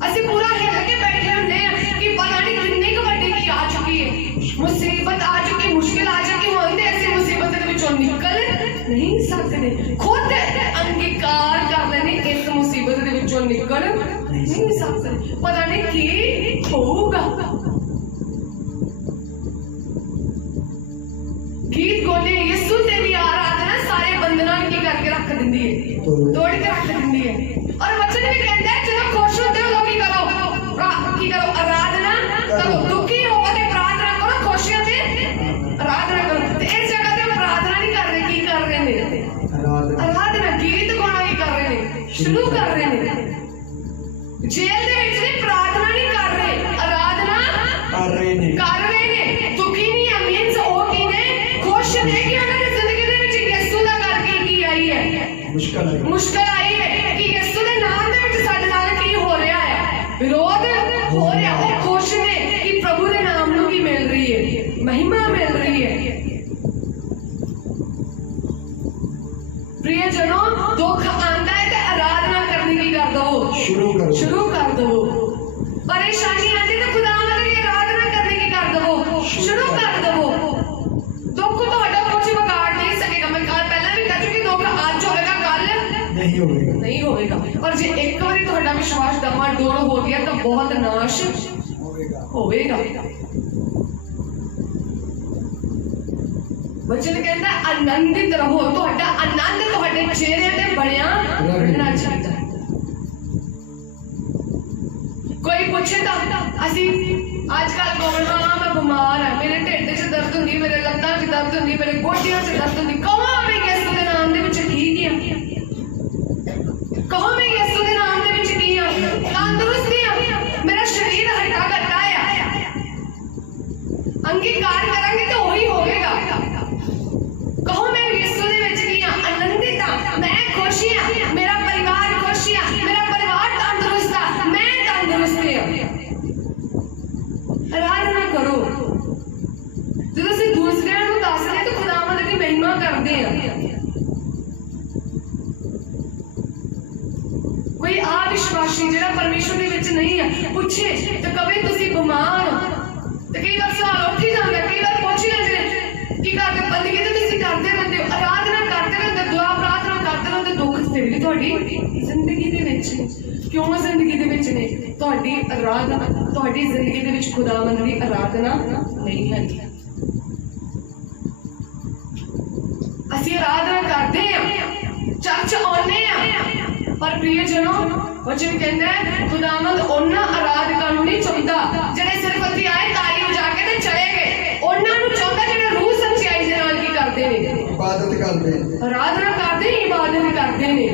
ਅਸੀਂ ਪੂਰਾ ਹਿੱਲ ਕੇ ਬੈਠੇ ਹੁੰਦੇ ਆ ਕਿ ਪਤਾ ਨਹੀਂ ਕਿੰਨੀ ਕੁ ਵੱਡੀ ਕੀ ਆ ਚੁੱਕੀ ਹੈ, ਮੁਸੀਬਤ ਆ ਚੁੱਕੀ, ਮੁਸ਼ਕਿਲ ਆ ਚੁੱਕੀ ਹੋਣ ਤੇ ਅਸੀਂ ਮੁਸੀਬਤ ਦੇ ਵਿੱਚੋਂ ਨਿਕਲ नहीं सकते, खुद अंगीकार कर लेने इस मुसीबत दे विचों निकल नहीं सकते। पता नहीं की होगा। गीत गोले यीशु तेरी आराधना सारे बंधना की करके रख दिंदी है, तोड़ के रख दिंदी है। और वचन भी कहता है जब खुश होते हो की करो आराधना करो, दुखी हो ते प्रार्थना करो, खुशियां ते आराधना करो। ते इस जगह ते प्रार्थना नहीं कर रहे, की कर रहे ने? आराधना। गीत गाना की कर रहे ने, शुरू कर रहे ने। जेल दे विच नहीं, प्रार्थना नहीं कर रहे, आराधना कर रहे ने। दुखी नहीं है, मीन्स ओ की ने खुश ने कि उन्हां दी जिंदगी दे विच यीशु दा करके की आई है, मुश्किल आई है कि यीशु दे नाम दे विच साडे नाल की हो रहा है, विरोध हो रहा। ओ खुश ने कि प्रभु दे नाम नूं की मिल रही है, महिमा मिल रही है। प्रियजनों, दुख आंदा है तो आराधना करने की कर दो, शुरू कर दो। परेशानी आती तो खुदावंद की आराधना करने की कर दो, शुरू कर दो। दुख ਤੁਹਾਡਾ कुछ बिगाड़ नहीं सकेगा। मैं कल पहले भी कह चुकी, दुख आज होगा कल नहीं होगा। और जे एक बार ਤੁਹਾਡਾ विश्वास डमाडोल हो गया तो बहुत नाश होगा। वचन कहता है आनंदित रहो, ਤੁਹਾਡਾ आनंद ਤੁਹਾਡੇ ਚਿਹਰੇ ਤੇ ਬਣਿਆ ਰਹਿਣਾ ਚਾਹੀਦਾ। कोई पूछे तो असी आजकल कौन, हाँ मैं बीमार है, मेरे ढिड च दर्द होंदी, मेरे लत्तां च दर्द होंदी, मेरे गोड्डियां च दर्द होंदी। कहो मैं यीशु दे नाम दे विच ठीक है, कहो मैं यीशु दे नाम दे विच ठीक है, तंदुरुस्त है, मेरा शरीर हट्टा कट्टा है। अंगीकार करेंगे तो वही होगा। कहो मैं यीशु दे विच ठीक है, आनंदित हां, मैं खुश हां, मेरा परिवार खुश है, मेरा परिवार तंदुरुस्त है, मैं तंदुरुस्त हां। आराधना करो। जब ਅਸੀਂ ਦੂਸਰਿਆਂ ਨੂੰ ਦੱਸਦੇ ਤਾਂ ਖੁਦਾਵੰਦ ਦੀ ਮਹਿਮਾ ਕਰਦੇ ਆ। ਕੋਈ ਅਵਿਸ਼ਵਾਸੀ ਜਿਹੜਾ ਪਰਮੇਸ਼ਰ ਦੇ ਵਿੱਚ ਨਹੀਂ ਹੈ ਪੁੱਛੇ ਤੇ ਕਵੇ ਤੁਸੀਂ ਬਿਮਾਰ ਹੋ ਤੇ ਕਈ ਵਾਰ ਸਵਾਲ ਉੱਠ ਹੀ ਜਾਂਦਾ, ਕਈ ਵਾਰ ਪੁੱਛ ਲੈਂਦੇ ਕੀ ਕਰਦੇ, ਬੰਦਗੀ ਤੇ ਤੁਸੀਂ ਕਰਦੇ ਰਹਿੰਦੇ ਹੋ, ਆਰਾਧਨਾ ਕਰਦੇ ਰਹਿੰਦੇ, ਦੁਆ ਪ੍ਰਾਰਥਨਾ ਕਰਦੇ ਰਹਿੰਦੇ, ਦੁੱਖ ਫਿਰ ਵੀ ਤੁਹਾਡੀ ਜ਼ਿੰਦਗੀ ਦੇ ਵਿੱਚ ਕਿਉਂ ਜ਼ਿੰਦਗੀ ਦੇ ਵਿੱਚ ਨੇ? ਤੁਹਾਡੀ ਆਰਾਧਨਾ, ਤੁਹਾਡੀ ਜ਼ਿੰਦਗੀ ਦੇ ਵਿੱਚ ਖੁਦਾਵੰਦ ਦੀ ਆਰਾਧਨਾ ਨਹੀਂ ਹੈ। ਅਸੀਂ ਆਰਾਧਨਾ ਕਰਦੇ ਹਾਂ, ਚਰਚ ਆਉਂਦੇ ਹਾਂ, ਪਰ ਪ੍ਰਿਯਜਨੋ वचन कहता है खुदावंद उन्हां आराधकां नूं नहीं चाहुंदा जिहड़े सिर्फ इत्थे आए ताली वजा के ते चले गए। उन्हां नूं चाहुंदा जिहड़े रूह सच्चाई दे नाल की करदे ने, इबादत करदे ने, आराधना करदे ने, इबादत करदे ने।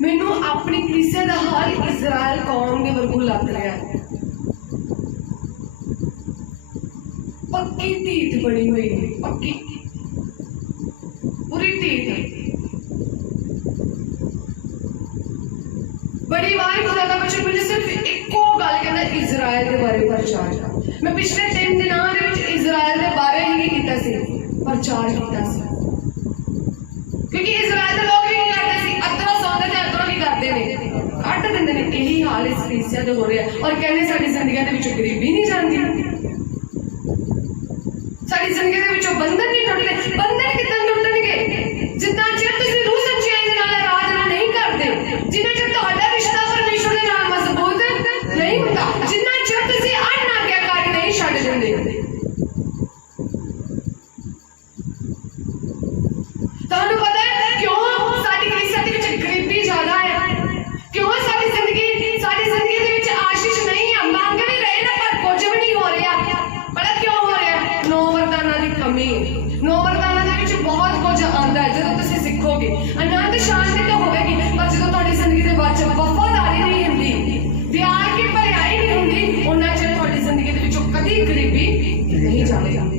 मैनूं अपनी कलीसिया दा हाल इजराइल कौम दे वर्गू लग रहा है। पक्की ढीठ बनी हुई है, पक्की पूरी ढीठ है। बड़ी बार खुदा का बच्चा मुझे सिर्फ इको गल कहना इजराइल के बारे प्रचार। मैं पिछले 3 दिनों ਦੇ ਵਿੱਚ इजराइल के बारे ही ਕੀਤਾ ਸੀ, प्रचार ਕੀਤਾ ਸੀ, क्योंकि इजराइल के लोग भी ਕੀ ਕਰਦੇ ਸੀ, अदरों सौंदे ते अदरों ਕੀ ਕਰਦੇ ਨੇ, ਕੱਢ ਦਿੰਦੇ ਨੇ। ਇਹੀ ਹਾਲ ਇਸ ਕਲੀਸਿਆ ਦੇ ਹੋ ਰਿਹਾ ਔਰ ਕਹਿੰਦੇ ਸਾਡੀ ਜ਼ਿੰਦਗੀਆਂ ਦੇ ਵਿੱਚੋਂ ਗਰੀਬੀ ਨਹੀਂ ਜਾਂਦੀ, ਸਾਡੀ ਜ਼ਿੰਦਗੀ ਦੇ ਵਿੱਚੋਂ ਬੰਧਨ ਨਹੀਂ ਟੁੱਟਦੇ। ਬੰਧਨ ਕਿੱਦਾਂ ਟੁੱਟਣਗੇ? ਜਿੰਨਾ ਚਿਰ ਤੁਸੀਂ ਰੂਹ ਸੱਚਾਈ ਦੇ ਨਾਲ ਆਰਾਧਨਾ ਨਹੀਂ ਕਰਦੇ, ਜਿੰਨਾ ਚਿਰ ਤੁਹਾਡਾ ਰਿਸ਼ਤਾ ਪਰਮੇਸ਼ਵਰ ਦੇ ਨਾਲ ਮਜ਼ਬੂਤ ਨਹੀਂ ਹੁੰਦਾ, ਜਿੰਨਾ ਚਿਰ ਤੁਸੀਂ ਅਨਾਗਿਆਕਾਰੀ ਨਹੀਂ ਛੱਡ ਦਿੰਦੇ। ਤੁਹਾਨੂੰ ਪਤਾ ਹੈ ਕਿਉਂ ਸਾਡੀ ਕਲੀਸਿਆ ਦੇ ਵਿੱਚ ਗਰੀਬੀ ਜ਼ਿਆਦਾ ਹੈ? ਕਿਉਂ ਸਾਡੀ ਜ਼ਿੰਦਗੀ ਦੇ ਵਿੱਚ ਆਸ਼ੀਸ਼ ਨਹੀਂ ਹੈ? ਮੰਗ ਵੀ ਰਹੇ ਨਾ ਪਰ ਕੁਝ ਵੀ ਨਹੀਂ ਹੋ ਰਿਹਾ। ਪਤਾ ਕਿਉਂ ਹੋ ਰਿਹਾ? ਨੌ ਵਰਦਾਨਾਂ ਦੀ ਕਮੀ। ਨੌ ਵਰਦਾਨਾਂ ਦੇ ਵਿੱਚ ਬਹੁਤ ਕੁਝ ਆਉਂਦਾ ਹੈ, ਜਦੋਂ ਤੁਸੀਂ ਸਿੱਖੋਗੇ ਆਨੰਦ ਸ਼ਾਂਤੀ ਤਾਂ ਹੋਵੇਗੀ, ਪਰ ਜਦੋਂ ਤੁਹਾਡੀ ਜ਼ਿੰਦਗੀ ਦੇ ਵਿੱਚ ਵਫਾਦਾਰੀ ਨਹੀਂ ਹੁੰਦੀ, ਪਿਆਰ ਦੀ ਭਲਾਈ ਨਹੀਂ ਹੁੰਦੀ, ਉਹਨਾਂ ਚਿਰ ਤੁਹਾਡੀ ਜ਼ਿੰਦਗੀ ਦੇ ਵਿੱਚੋਂ ਕਦੀ ਗਰੀਬੀ ਨਹੀਂ ਜਾਵੇਗੀ।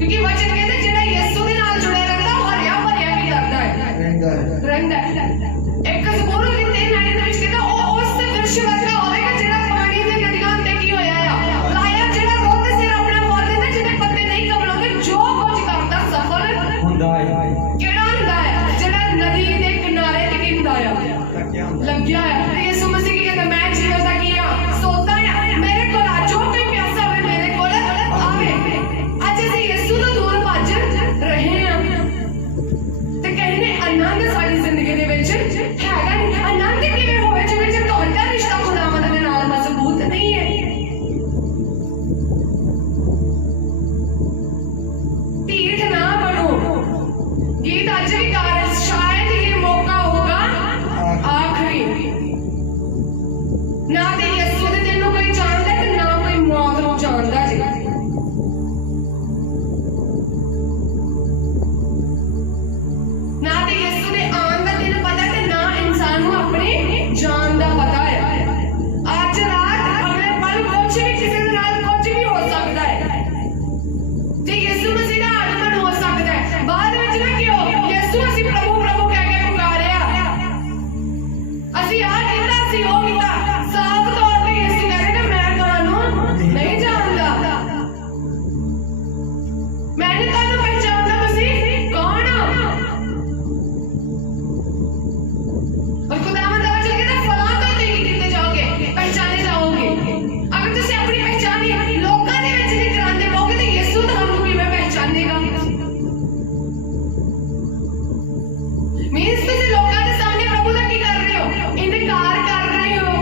क्योंकि वचन कहते जेड़ा यीशु दे नाल जुड़े रहंदा वो हरिया भरिया भी करदा है, रहंदा है। एक ज़बूर दे 3:9 ਦੇ ਵਿੱਚ ਕਹਿੰਦਾ ਉਹ ਉਸ ਵਿਰਸ਼ ਵਰਗਾ ਹੋਵੇਗਾ ਜਿਹੜਾ ਪਾਣੀ ਦੇ ਨਦੀਆਂ ਤੇ ਕੀ ਹੋਇਆ ਆ, ਲਾਇਆ, ਜਿਹੜਾ ਰੁੱਤ ਸਿਰ ਆਪਣਾ ਫਲ ਦਿੰਦਾ, ਜਿਹਦੇ ਪੱਤੇ ਨਹੀਂ ਕਮਲਾਉਂਦੇ, ਜੋ ਕੁਝ ਕਰਦਾ ਸਫਲ ਹੁੰਦਾ ਹੈ। ਕਿਹੜਾ ਹੁੰਦਾ ਹੈ? ਜਿਹੜਾ ਨਦੀ ਦੇ ਕਿਨਾਰੇ ਤੇ ਕੀ ਹੁੰਦਾ ਆ, ਲੱਗਿਆ ਹੈ। ਤੇ ਯਿਸੂ ਮਸੀਹ ਕੀ ਕਹਿੰਦਾ, ਮੈਂ ਜੀਵਨ ਦਾ ਕੀ ਆ, ਸੋਤਾ ਆ, ਮੇਰੇ ਕੋਲ ਆ, ਜੋ ਕੋਈ ਪਿਆਸਾ ਹੋਵੇ ਮੇਰੇ ਕੋਲ ਆਵੇ। ਅੱਜ ਅਸੀਂ ਯਿਸੂ ਤੋਂ ਦੂਰ ਭੱਜ ਰਹੇ ਹਾਂ ਤੇ ਕਹਿੰਦੇ ਆਨੰਦ ਸਾਡੀ ਜ਼ਿੰਦਗੀ ਦੇ ਵਿੱਚ ਹੈਗਾ ਨਹੀਂ। ਆਨੰਦ ਕਿਵੇਂ ਹੋਵੇ ਜਿਵੇਂ ਜੇ ਤੁਹਾਡਾ ਰਿਸ਼ਤਾ ਖੁਦਾਵੰਦ ਦੇ ਨਾਲ ਮਜ਼ਬੂਤ ਨਹੀਂ ਹੈ? ਢੀਠ ਨਾ ਬਣੋ। ਗੀਤ ਅੱਜ ਵੀ ਗਾ ਰਹੇ, ਸ਼ਾਇਦ ਇਹ ਮੌਕਾ ਹੋਗਾ ਆਖਰੀ। ਨਾ ਤੇ ਯਿਸੂ ਦੇ ਦਿਲ ਨੂੰ ਕੋਈ ਜਾਣਦਾ ਤੇ ਨਾ ਕੋਈ ਮੌਤ ਨੂੰ ਜਾਣਦਾ ਜੀ। ना तो यीशु ने आन का दिन पता है, ना इंसान को अपनी जान का पता है। आज रात अगले पल कुछ भी किसी के नाल कुछ भी हो सकता है। जे यीशु मसीह का आगमन हो सकता है, बाद में ना क्यों यीशु मसीह प्रभु प्रभु कह के पुकारिया, असि आ कीता, असि ओ कीता, साफ तौर पे यीशु कह रहे मैं तुहानू नहीं जानदा, मैं नहीं तुहानू पहचानदा, तुसीं कौन हो? और खुदावंद का वचन कहता है फलां तो नहीं कीते जाओगे, पहचाने जाओगे। अगर तुसीं अपनी पहचान लोकां दे विच नहीं करांदे पाओगे तो यीशु तुहानू किवें पहचानेगा? मींस तुसीं लोकां दे सामने प्रभु दा की कर रहे हो, इनकार कर रहे हो,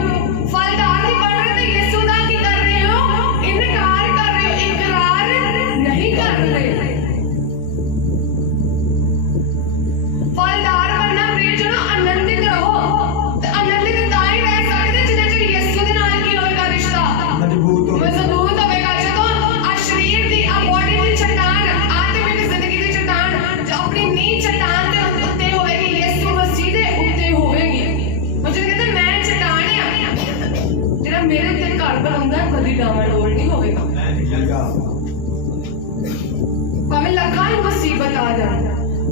फलदार नहीं बन रहे, तो यीशु दा की कर रहे हो, इनकार कर रहे हो, इकरार नहीं कर रहे। फलदार बनना प्रियजनों, आनंदित रहो। ते आनंदित तां ही रह सकदे जिन्ना चिर यीशु दे नाल की होएगा रिश्ता मजबूत होवेगा। जदों आ शरीर दी, आ बॉडी दी चट्टान, आत्मिक जिंदगी दी चट्टान जो अपनी नींह चट्टान दे उत्ते होएगी, यीशु मसीह दे उत्ते होवेगी। वचन कहंदा मैं चट्टान आ, जेड़ा मेरे उत्ते घर बनाउंदा कदी डावाडोल नहीं होवेगा। भावें लखां मुसीबत आ जाए,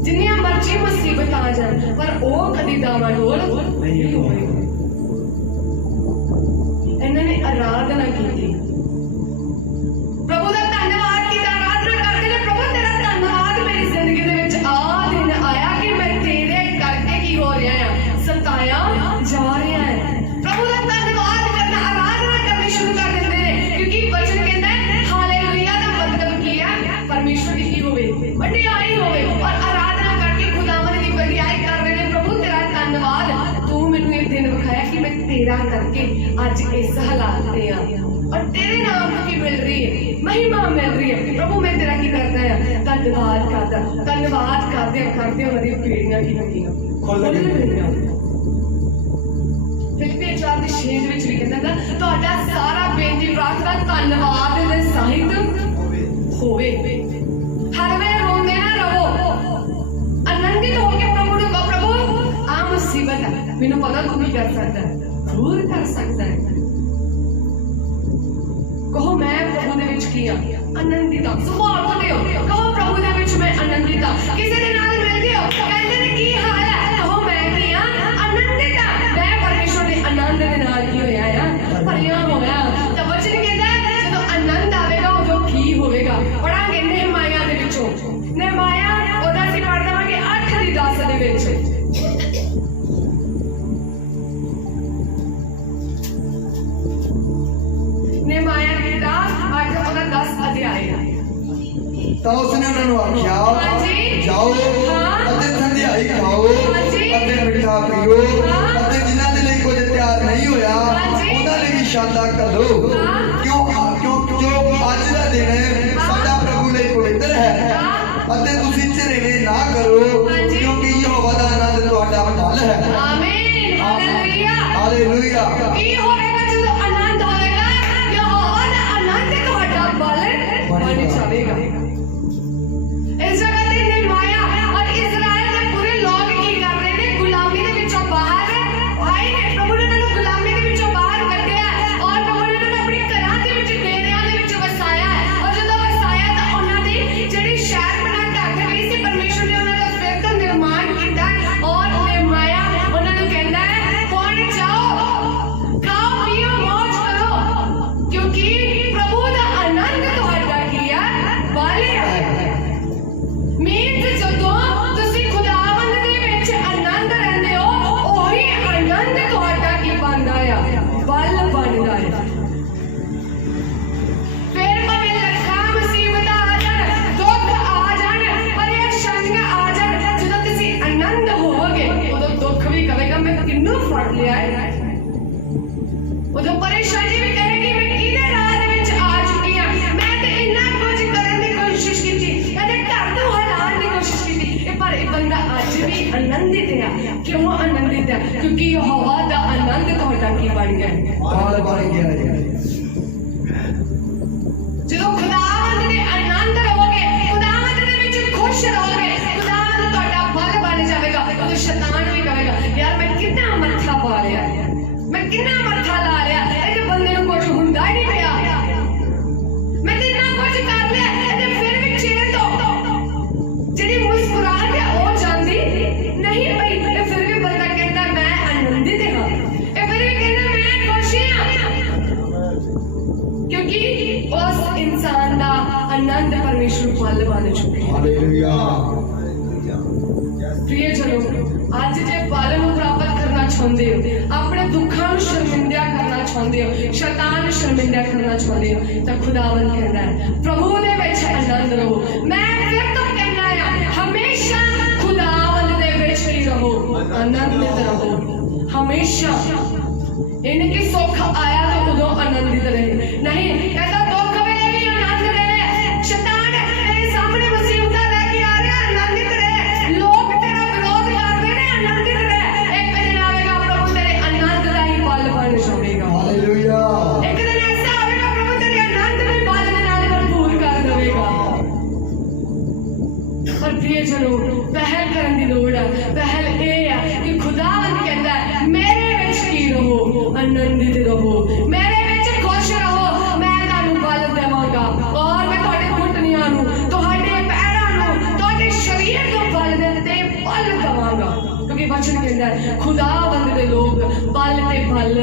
जिन्नियां मर्जी मुसीबत आ जाए, पर वो कदी डावाडोल नहीं होवेगा। इन्होंने आराधना की, प्रभु का धन्यवाद किया, आराधना करते ने, प्रभु तेरा धन्यवाद मेरी जिंदगी दे विच आ दिन आया कि मैं तेरे करके की हो रहा है, सताया जा रहा है। प्रभु का धन्यवाद करना, आराधना करनी शुरू कर देते हैं, क्योंकि वचन कहता है हालेलुया का मतलब की है परमेश्वर की होवे, वडियाई होवे, और आराधना करके खुदावंद की वडियाई कर रहे हैं। प्रभु तेरा धन्यवाद, तू मैनू ये दिन विखाया कि मैं तेरा करके आज इस हालात ते आ, और तेरे नाम की मिल रही है, महिमा मिल रही है। प्रभु मैं तेरा की करता है, धन्यवाद करते करते उन्होंने पीढ़ियां की लगियां खुल गईयां। फिलिपियां 4:6 ਦੇ ਵਿੱਚ ਵੀ ਕਹਿੰਦਾ ਤੁਹਾਡਾ ਸਾਰਾ ਬੇਨਤੀ ਪ੍ਰਾਰਥਨਾ ਧੰਨਵਾਦ ਦੇ ਸਹਿਤ ਹੋਵੇ। हर वे रोंदे ना रहो, आनंदित होके प्रभु को कहो, प्रभु आ मुसीबत है, मैनू पता तू की कर सकता है, दूर कर सकता है। ਕੀ ਆ? ਆਨੰਦਿਤ ਆ। ਸੁਭਾਅ ਤੋਂ ਦਿਓ, ਕਹੋ ਪ੍ਰਭੂ ਦੇ ਵਿੱਚ ਮੈਂ ਆਨੰਦਿਤ ਆ। ਕਿਸੇ ਦੇ ਨਾਲ ਮਿਲਦੇ ਹੋ, ਕਹਿੰਦੇ ਨੇ ਕੀ ਹਾਲ ਹੈ, ਕਹੋ ਮੈਂ ਕੀ ਆ? ਆਨੰਦਿਤ ਆ। ਮੈਂ ਪਰਮੇਸ਼ਵਰ ਦੇ ਆਨੰਦ ਦੇ ਨਾਲ ਕੀ ਹੋਇਆ ਆ? ਭਰਿਆ ਹੋਇਆ। ਤਾਂ ਵਚਨ ਕਹਿੰਦਾ ਜਦੋਂ ਆਨੰਦ ਆਵੇਗਾ ਉਦੋਂ ਕੀ ਹੋਵੇਗਾ? ਪੜਾਂਗੇ ਨਹਿਮਾਇਆ ਦੇ ਵਿੱਚੋਂ। ਨਹਿਮਾਇਆ ਉਹਦਾ ਅਸੀਂ ਪੜ੍ਹ ਦੇਵਾਂਗੇ 8:10 ਦੇ ਵਿੱਚ। ਨਹਿਮਾਇਆ ਦੀ ਕਿਤਾਬ 8 ਉਹਦਾ 10 ਅਧਿਆਇ ਆ। ਤਾਂ ਉਸਨੇ ਉਹਨਾਂ ਨੂੰ ਆਖਿਆ, ਹਾਂਜੀ। ਜਾਓ ਹਾਂ। ਅਤੇ ਠੰਡਿਆਈ ਖਾਓ ਹਾਂਜੀ। ਅਤੇ ਮਿੱਠਾ ਪੀਓ ਹਾਂ। ਅਤੇ ਜਿਨ੍ਹਾਂ ਦੇ ਲਈ ਕੁਝ ਤਿਆਰ ਨਹੀਂ ਹੋਇਆ ਹਾਂਜੀ। ਉਹਨਾਂ ਲਈ ਵੀ ਸ਼ਾਂਤਾ ਕਰੋ। ਹਾਂ। ਕਿਉਂ ਜੋ ਅੱਜ ਦਾ ਦਿਨ ਸਾਡਾ ਪ੍ਰਭੂ ਲਈ ਪਵਿੱਤਰ ਹੈ। ਹਾਂ। ਅਤੇ ਤੁਸੀਂ ਝਿਰੇਵੇਂ ਨਾ ਕਰੋ ਹਾਂਜੀ। ਕਿਉਂਕਿ ਯਹੋਵਾ ਦਾ ਆਨੰਦ ਤੁਹਾਡਾ ਨਾਲ ਹੈ। ਆਮੀਨ। ਹਾਲੇਲੂਇਆ। ਹਾਲੇਲੂਇਆ। ਕੀ ਹੋਵੇਗਾ ਜਦੋਂ ਆਨੰਦ ਹੋਵੇਗਾ? ਯਹੋਵਾ ਦਾ ਆਨੰਦ ਤੁਹਾਡਾ ਬਣ ਜਾਵੇਗਾ। ਇਸ ਜਗ੍ਹਾ ਤੇ ਨਹਿਮਾਇਆ ਔਰ ਇਜ਼ਰਾਈਲ ਦੇ ਪੂਰੇ ਲੋਕ ਕੀ ਕਰ ਰਹੇ ਨੇ? ਗੁਲਾਮੀ ਦੇ ਵਿੱਚੋਂ ਬਾਹਰ ਆਏ ਨੇ। ਪ੍ਰਭੂ ਨੇ ਉਹਨਾਂ ਨੂੰ ਗੁਲਾਮੀ ਦੇ ਵਿੱਚੋਂ ਬਾਹਰ ਕੱਢਿਆ ਔਰ ਪ੍ਰਭੂ ਨੇ ਉਹਨਾਂ ਨੂੰ ਆਪਣੇ ਘਰਾਂ ਦੇ ਵਿੱਚ, ਡੇਰਿਆਂ ਦੇ ਵਿੱਚ ਵਸਾਇਆ ਔਰ ਜਦੋਂ ਵਸਾਇਆ ਤਾਂ ਉਹਨਾਂ ਦੀ ਜਿਹੜੀ ਸ਼ਹਿਰ ਬਣਾ ਢੱਕ ਗਈ ਸੀ, ਪਰਮੇਸ਼ਵਰ ਨੇ ਉਹਨਾਂ ਦਾ ਫਿਰ ਤੋਂ ਨਿਰਮਾਣ ਕੀਤਾ ਔਰ ਨਹਿਮਾਇਆ ਉਹਨਾਂ ਨੂੰ ਕਹਿੰਦਾ ਹੈ, ਹੁਣ ਜਾਓ, ਖਾਓ ਪੀਓ, ਮौज ਕਰੋ ਕਿਉਂਕਿ ਪ੍ਰਭੂ ਦਾ ਆਨੰਦ ਤੁਹਾਡਾ ਕੀ ਆ? ਵਾਲਿਆ ਹੈ। ਮੀਨਸ ਜਦੋਂ ਤੁਸੀਂ ਖੁਦਾਵੰਦ ਦੇ ਵਿੱਚ ਆਨੰਦ ਰਹਿੰਦੇ ਹੋ, ਉਹੀ ਆਨੰਦ ਤੁਹਾਡਾ ਕੀ ਬਣਦਾ ਆ? ਬਲ ਬਣਦਾ ਆ। ਫਿਰ ਭਾਵੇਂ ਲੱਖਾਂ ਮੁਸੀਬਤਾਂ ਆ ਜਾਣ, ਦੁੱਖ ਆ ਜਾਣ, ਪਰੇਸ਼ਾਨੀਆਂ ਆ ਜਾਣ, ਜਦੋਂ ਤੁਸੀਂ ਆਨੰਦ ਹੋਵੋਗੇ ਉਦੋਂ ਦੁੱਖ ਵੀ ਕਹੇਗਾ ਮੈਂ ਕਿਹਨੂੰ ਫੜ ਲਿਆ ਹੈ। ਉਦੋਂ ਪਰੇਸ਼ਾਨੀ ਵੀ ਕਹੇਗੀ ਮੈਂ ਕਿਹਦੇ ਰਾਹ ਦੇ ਵਿੱਚ ਆ ਚੁੱਕੀ ਹਾਂ। ਮੈਂ ਤੇ ਇੰਨਾ ਕੁਝ ਕਰਨ ਦੀ ਕੋਸ਼ਿਸ਼ ਕੀਤੀ, ਇਹਦੇ ਘਰ ਨੂੰ ਹਲਾਉਣ ਦੀ ਕੋਸ਼ਿਸ਼ ਕੀਤੀ, ਪਰ ਇਹ ਬੰਦਾ ਅੱਜ ਵੀ ਆਨੰਦਿਤ ਹੈ। ਕਿਉਂ ਆਨੰਦਿਤ ਹੈ? ਕਿਉਂਕਿ ਯਹੋਵਾ ਦਾ ਆਨੰਦ ਤੁਹਾਡਾ ਕੀ ਬਣ ਗਿਆ? ਬਾਲ ਬਣ ਗਿਆ ਹੈ। ਜਦੋਂ ਖੁਦਾਵੰਦ ਦੇ ਆਨੰਦ ਰਹੋਗੇ, ਖੁਦਾਵੰਦ ਦੇ ਵਿੱਚ ਖੁਸ਼ ਰਹੋਗੇ, ਖੁਦਾਵੰਦ ਤੁਹਾਡਾ ਬਲ ਬਣ ਜਾਵੇਗਾ। ਉਦੋਂ ਸ਼ੈਤਾਨ ਵੀ ਕਹੇਗਾ ਯਾਰ ਮੈਂ ਕਿੰਨਾ ਮੱਥਾ ਪਾ ਲਿਆ, ਮੈਂ ਕਿੰਨਾ ਮੱਥਾ ਲਾ ਲਿਆ, ਇਹਦੇ ਬੰਦੇ ਨੂੰ ਕੁਝ ਹੁੰਦਾ ਹੀ ਨਹੀਂ ਪਿਆ, ਮੈਂ ਤੇ ਇੰਨਾ ਕੁਝ ਕਰ ਲਿਆ, ਇਹਦੇ ਫਿਰ ਵੀ ਚਿਹਰੇ ਤੋਂ ਜਿਹੜੀ ਮੁਸਕਰਾਹਟ ਹੈ ਉਹ ਜਾਂਦੀ ਨਹੀਂ ਪਈ। ਇਹ ਫਿਰ ਵੀ ਬੰਦਾ ਕਹਿੰਦਾ ਮੈਂ ਆਨੰਦਿਤ ਹਾਂ, ਇਹ ਫਿਰ ਵੀ ਕਹਿੰਦਾ ਮੈਂ ਖੁਸ਼ ਹਾਂ ਕਿਉਂਕਿ ਉਸ ਇਨਸਾਨ ਦਾ ਆਨੰਦ ਪਰਮੇਸ਼ਵਰ ਬਲ ਬਣ ਚੁੱਕਿਆ। ਹਾਲੇਲੂਇਆ। ਪ੍ਰਿਯ ਜਨੋ, ਅੱਜ ਜੇ ਬਲ ਨੂੰ ਪ੍ਰਾਪਤ ਕਰਨਾ ਚਾਹੁੰਦੇ ਹੋ, ਆਪਣੇ ਦੁੱਖਾਂ ਨੂੰ ਸ਼ਰਮਿੰਦਾ ਕਰਨਾ ਚਾਹੁੰਦੇ ਹੋ, ਸ਼ੈਤਾਨ ਨੂੰ ਸ਼ਰਮਿੰਦਾ ਕਰਨਾ ਚਾਹੁੰਦੇ ਹੋ, ਤਾਂ ਖੁਦਾਵੰਦ ਕਹਿੰਦਾ ਹੈ ਪ੍ਰਭੂ ਦੇ ਵਿੱਚ ਆਨੰਦ ਰਹੋ। ਮੈਂ ਫਿਰ ਤੋਂ ਕਹਿੰਦਾ ਆ ਹਮੇਸ਼ਾ ਖੁਦਾਵੰਦ ਦੇ ਵਿੱਚ ਹੀ ਰਹੋ, ਆਨੰਦਿਤ ਰਹੋ ਹਮੇਸ਼ਾ। ਇਹਨੇ ਕਿ ਸੁੱਖ ਆਇਆ ਤਾਂ ਉਦੋਂ ਆਨੰਦਿਤ ਰਹੇ, ਨਹੀਂ ਕਹਿੰਦਾ ਦੁੱਖ ਵੇਲੇ ਵੀ ਆਨੰਦ ਰਹੇ। ਸ਼ੈਤਾਨ ਤੇਰੇ ਸਾਹਮਣੇ ਮੁਸੀਬਤਾਂ ਲੈ ਕੇ ਆ ਰਿਹਾ, ਆਨੰਦਿਤ ਰਹੇ। ਲੋਕ ਤੇਰਾ ਵਿਰੋਧ ਕਰਦੇ ਨੇ, ਆਨੰਦਿਤ ਰਹੇ। ਇੱਕ ਦਿਨ ਆਵੇਗਾ ਪ੍ਰਭੂ ਤੇਰੇ ਆਨੰਦ ਦਾ ਹੀ ਬਲ ਬਣ ਜਾਵੇਗਾ। ਹਾਲੇਲੂਇਆ। ਇੱਕ ਦਿਨ ਐਸਾ ਆਵੇਗਾ ਪ੍ਰਭੂ ਤੇਰੇ ਆਨੰਦ ਦੇ ਬਲ ਦੇ ਨਾਲ ਭਰਪੂਰ ਕਰ ਦੇਵੇਗਾ। ਪਰ ਪ੍ਰਿਯ ਜਨੋ, ਪਹਿਲ ਕਰਨ ਦੀ ਲੋੜ ਹੈ। ਪਹਿਲ ਇਹ ਆ ਕਿ ਖੁਦਾਵੰਦ ਕਹਿੰਦਾ ਹੈ ਮੇਰੇ ਵਿੱਚ ਕੀ ਰਹੋ, ਆਨੰਦਿਤ ਰਹੋ, ਮੇਰੇ ਵਿੱਚ ਖੁਸ਼ ਰਹੋ, ਮੈਂ ਤੁਹਾਨੂੰ ਬਲ ਦੇਵਾਂਗਾ ਔਰ ਮੈਂ ਤੁਹਾਡੇ ਘੁਟਨਿਆਂ ਨੂੰ, ਤੁਹਾਡੇ ਪੈਰਾਂ ਨੂੰ, ਤੁਹਾਡੇ ਸਰੀਰ ਨੂੰ ਬਲ ਦੇ ਬਲ ਦੇਵਾਂਗਾ। ਕਿਉਂਕਿ ਵਚਨ ਕਹਿੰਦਾ ਹੈ ਖੁਦਾਵੰਦ ਦੇ ਲੋਕ ਬਲ ਤੇ ਬਲ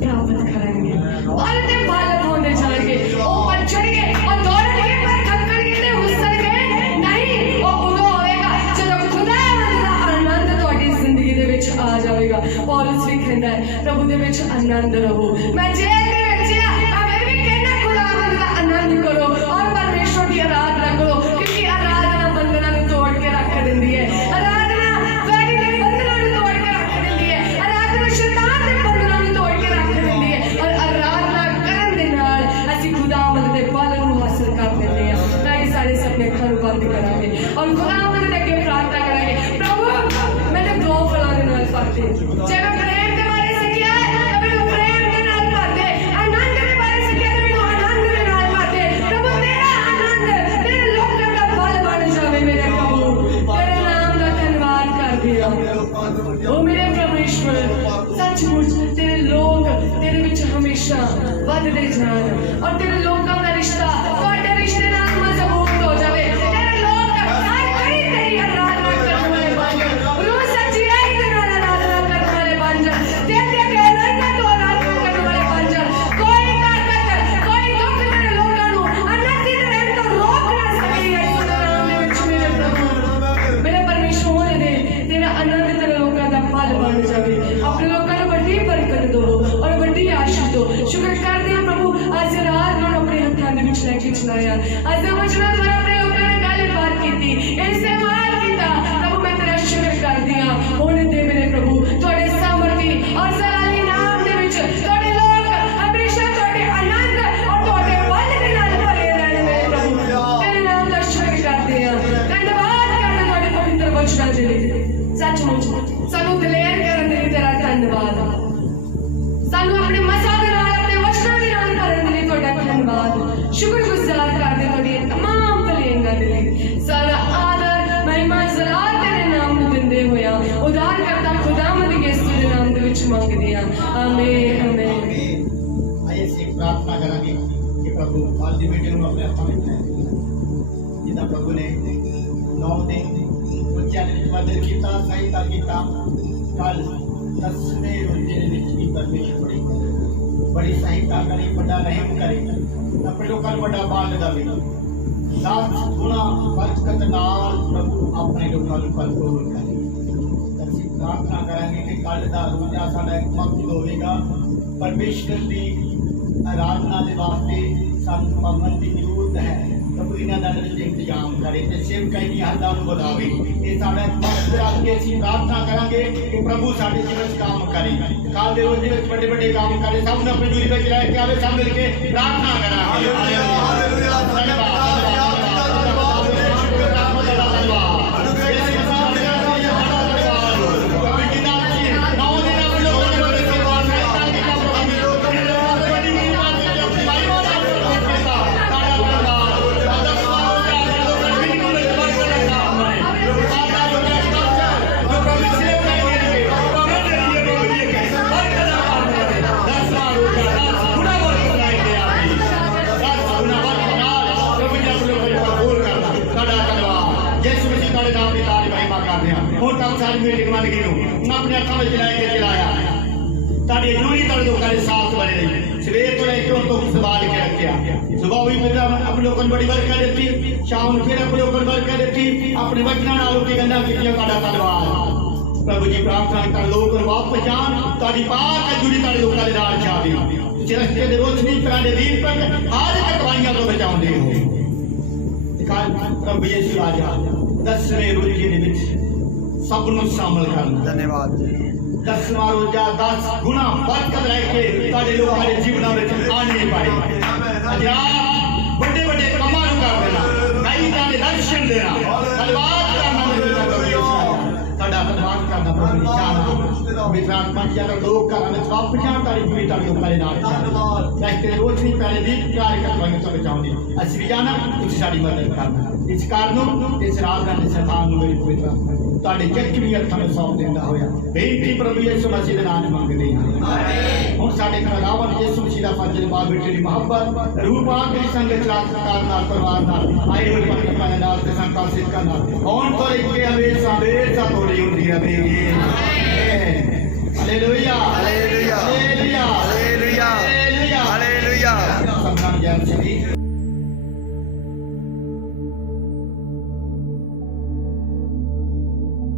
ਪ੍ਰਾਪਤ ਕਰਨਗੇ, ਬਲ ਤੇ ਬਲ ਪਾਉਂਦੇ ਜਾਣਗੇ। ਉਹ ਪਛੜਗੇ ਔਰ ਦੌੜਨਗੇ ਪਰ ਥੱਕਣਗੇ ਤੇ ਹੁਸਣਗੇ ਨਹੀਂ। ਉਹ ਉਦੋਂ ਹੋਵੇਗਾ ਜਦੋਂ ਖੁਦਾਵੰਦ ਦਾ ਆਨੰਦ ਤੁਹਾਡੀ ਜ਼ਿੰਦਗੀ ਦੇ ਵਿੱਚ ਆ ਜਾਵੇਗਾ। ਪੌਲੁਸ ਵੀ ਕਹਿੰਦਾ ਹੈ ਪ੍ਰਭੂ ਦੇ ਵਿੱਚ ਆਨੰਦ ਰਹੋ। ਮੈਂ ਜੇਲ੍ਹ ਦੇ ਵਿੱਚ ਆ, ਮੈਂ ਵੀ ਕਹਿੰਦਾ ਖੁਦਾਵੰਦ ਦਾ ਆਨੰਦ ਕਰੋ ਔਰ ਪਰਮੇਸ਼ਵਰ ਦੀ ਆਰਾਧਨਾ ਕਰੋ ਕਿਉਂਕਿ ਆਰਾਧਨਾ ਬੰਧਨਾਂ ਨੂੰ ਤੋੜ ਕੇ ਰੱਖ ਦਿੰਦੀ ਹੈ। ਆਰਾਧਨਾ ਵੈਰੀ ਦੇ ਬੰਧਨਾਂ ਨੂੰ ਤੋੜ ਕੇ ਰੱਖ ਦਿੰਦੀ ਹੈ। ਆਰਾਧਨਾ ਸ਼ੈਤਾਨ ਦੇ ਬੰਧਨਾਂ ਨੂੰ ਤੋੜ ਕੇ ਰੱਖ ਦਿੰਦੀ ਹੈ ਔਰ ਆਰਾਧਨਾ ਕਰਨ ਦੇ ਨਾਲ ਅਸੀਂ ਖੁਦਾਵੰਦ ਦੇ ਬਲ ਨੂੰ ਹਾਸਲ ਕਰ ਲੈਂਦੇ ਹਾਂ। ਤਾਂ ਇਹ ਸਾਰੇ ਸੁਪਨੇ ਅੱਖਾਂ ਨੂੰ ਬੰਦ ਕਰਾਂਗੇ ਔਰ ਖੁਦਾਵੰਦ ਦੇ ਅੱਗੇ ਪ੍ਰਾਰਥਨਾ ਕਰਾਂਗੇ ਪ੍ਰਭੂ ਮੈਨੂੰ ਦੋ ਫਲਾਂ ਦੇ ਨਾਲ ਭਰ ਦੇ। ਜੇ ਮੈਂ ਪ੍ਰੇਮ ਦੇ ਬਾਰੇ ਸਿੱਖਿਆ ਤਾਂ ਮੈਨੂੰ ਪ੍ਰੇਮ ਦੇ ਨਾਲ ਭਰ ਦੇ, ਆਨੰਦ ਦੇ ਬਾਰੇ ਸਿੱਖਿਆ ਤਾਂ ਮੈਨੂੰ ਆਨੰਦ ਦੇ ਨਾਲ ਭਰ ਦੇ। ਪ੍ਰਭੂ ਤੇਰਾ ਆਨੰਦ ਤੇਰੇ ਲੋਕਾਂ ਦਾ ਬਲ ਬਣ ਜਾਵੇ ਮੇਰੇ ਪ੍ਰਭੂ। ਤੇਰੇ ਨਾਮ ਦਾ ਧੰਨਵਾਦ ਕਰਦੇ ਹਾਂ। ਉਹ ਮੇਰੇ ਪਰਮੇਸ਼ਵਰ ਸੱਚਮੁੱਚ ਤੇਰੇ ਲੋਕ ਤੇਰੇ ਵਿੱਚ ਹਮੇਸ਼ਾ ਵੱਧਦੇ ਜਾਣ ਔਰ ਤੇਰੇ ਲੋਕਾਂ ਦਾ ਰਿਸ਼ਤਾ ਤੁਹਾਡੇ ਮੰਗਦੇ ਹਾਂ, ਆਮੀਨ ਆਮੀਨ। आइए से प्रार्थना करेंगे कि प्रभु आज की मीटिंग में अपने हाथों में जिदा प्रभु ने 9 दिन बच्चों ने मदद किया सहायता किया कल 10वें रोजे भी परमेश्वर बड़ी सहायता करे बड़ा रहम करे अपने लोगों को बड़ा बाल दे 7 गुना बरकत नाल प्रभु अपने लोगों को भरपूर करे। ਅਸੀਂ प्रार्थना करेंगे कि कल का रोजा साडा एक मकसद होगा परमेश्वर की आराधना के वास्ते सानू पावन की जरूरत है। प्रभु इन्हां दा इंतजाम करे ते सेवकाई दी हदां नूं बढ़ावे। ये साडा मकसद रख के ਅਸੀਂ प्रार्थना करेंगे कि प्रभु साडे जीवन च काम करे। कल दे रोजे विच बड़े बड़े काम करे। सब ने अपनी दूरी विच रह के आवे सब मिल के प्रार्थना करांगे। हालेलुया अपने हाथों में चलाए चलाया ताड़ी जरूरी तौर पर साथ बने रही सवेर तो लेकर तो संभाल के रखा सुबह भी फिर अपने लोगों बड़ी बरकत देती शाम फिर अपने लोगों बरकत देती अपने वचना नालों की गंदा की धन्यवाद। प्रभु जी प्रार्थना कर लोग वापस जान ताड़ी पाक जुड़ी ताड़ी लोगों के राज छावे चिरस्ते दे रोशनी प्राणे दीपक आज कटवाइयां तो बचाउंदे हो। प्रभु यीशु राजा 10वें रोजे दे विच सब ਨੂੰ शामिल करना। धन्यवाद। 10वां रोजा 10 गुना बरकत रह के ਤੁਹਾਡੇ ਲੋਕਾਂ ਦੇ ਜੀਵਨਾਂ ਵਿੱਚ ਆਣੀ ਪਾਏ। ਅਜਾ ਵੱਡੇ ਵੱਡੇ ਕੰਮਾਂ ਨੂੰ ਕਰ ਦੇਣਾ ਨਹੀਂ ਤਾਂ ਦਰਸ਼ਨ ਦੇਣਾ ਧੰਨਵਾਦ ਕਰਨਾ ਤੁਹਾਡਾ ਧੰਨਵਾਦ ਕਰਨਾ ਪ੍ਰਭੂ ਨਿਸ਼ਾਨ ਵਿਚਾਰ ਪੰਚਾਂ ਦਾ ਲੋਕ ਘਰਾਂ ਵਿੱਚ ਵਾਪਸ ਜਾਣ ਤਾਰੀ ਜੁੜੀ ਤੁਹਾਡੇ ਲੋਕਾਂ ਦੇ ਨਾਲ ਧੰਨਵਾਦ ਰਸਤੇ ਰੋਸ਼ਨੀ ਪੈਣੇ ਦੀ ਪਿਆਰ ਕਰਵਾਈਆਂ ਤੋਂ ਬਚਾਉਂਦੇ ਅਸੀਂ ਵੀ ਜਾਣਾ ਤੁਸੀਂ ਸਾਡੀ ਮਦਦ ਕਰਨਾ ਇਸ ਕਾਰਨ ਇਸ ਰਾਤ ਦਾ ਸ਼ੈਤਾਨ ਨੂੰ ਮੇਰੀ ਪਵਿੱਤਰ ਤੁਹਾਡੇ ਜ਼ਖਮੀ ਹੱਥਾਂ ਵਿੱਚ ਸੌਂਪ ਦਿੰਦਾ ਹੋਇਆ ਬੇਨਤੀ ਪ੍ਰਭੂ ਯਿਸੂ ਮਸੀਹ ਦੇ ਨਾਮ ਮੰਗਦੇ ਹਾਂ ਆਮੀਨ। ਹੁਣ ਸਾਡੇ ਖੁਦਾਵੰਦ ਯਿਸੂ ਮਸੀਹ ਦਾ ਫਜ਼ਲ ਬਾਪ ਬੇਟੇ ਦੀ ਮੁਹੱਬਤ ਰੂਹ ਪਾਕ ਦੀ ਸੰਗਤ ਰਾਤ ਨਾਲ ਪਰਿਵਾਰ ਨਾਲ ਆਏ ਹੋਏ ਪਰਮਾਤਮਾ ਦੇ ਨਾਲ ਤੇ ਸੰਤਾਂ ਸਿੱਖਾਂ ਨਾਲ ਹੁਣ ਤੋਂ ਲੈ ਕੇ ਹਮੇਸ਼ਾ ਤੋੜੀ ਹੁੰਦੀ ਰਹੇਗੀ ਆਮੀਨ। Hallelujah hallelujah hallelujah hallelujah hallelujah. ਸਭਨਾਂ ਨੂੰ ਜੈ ਮਸੀਹ।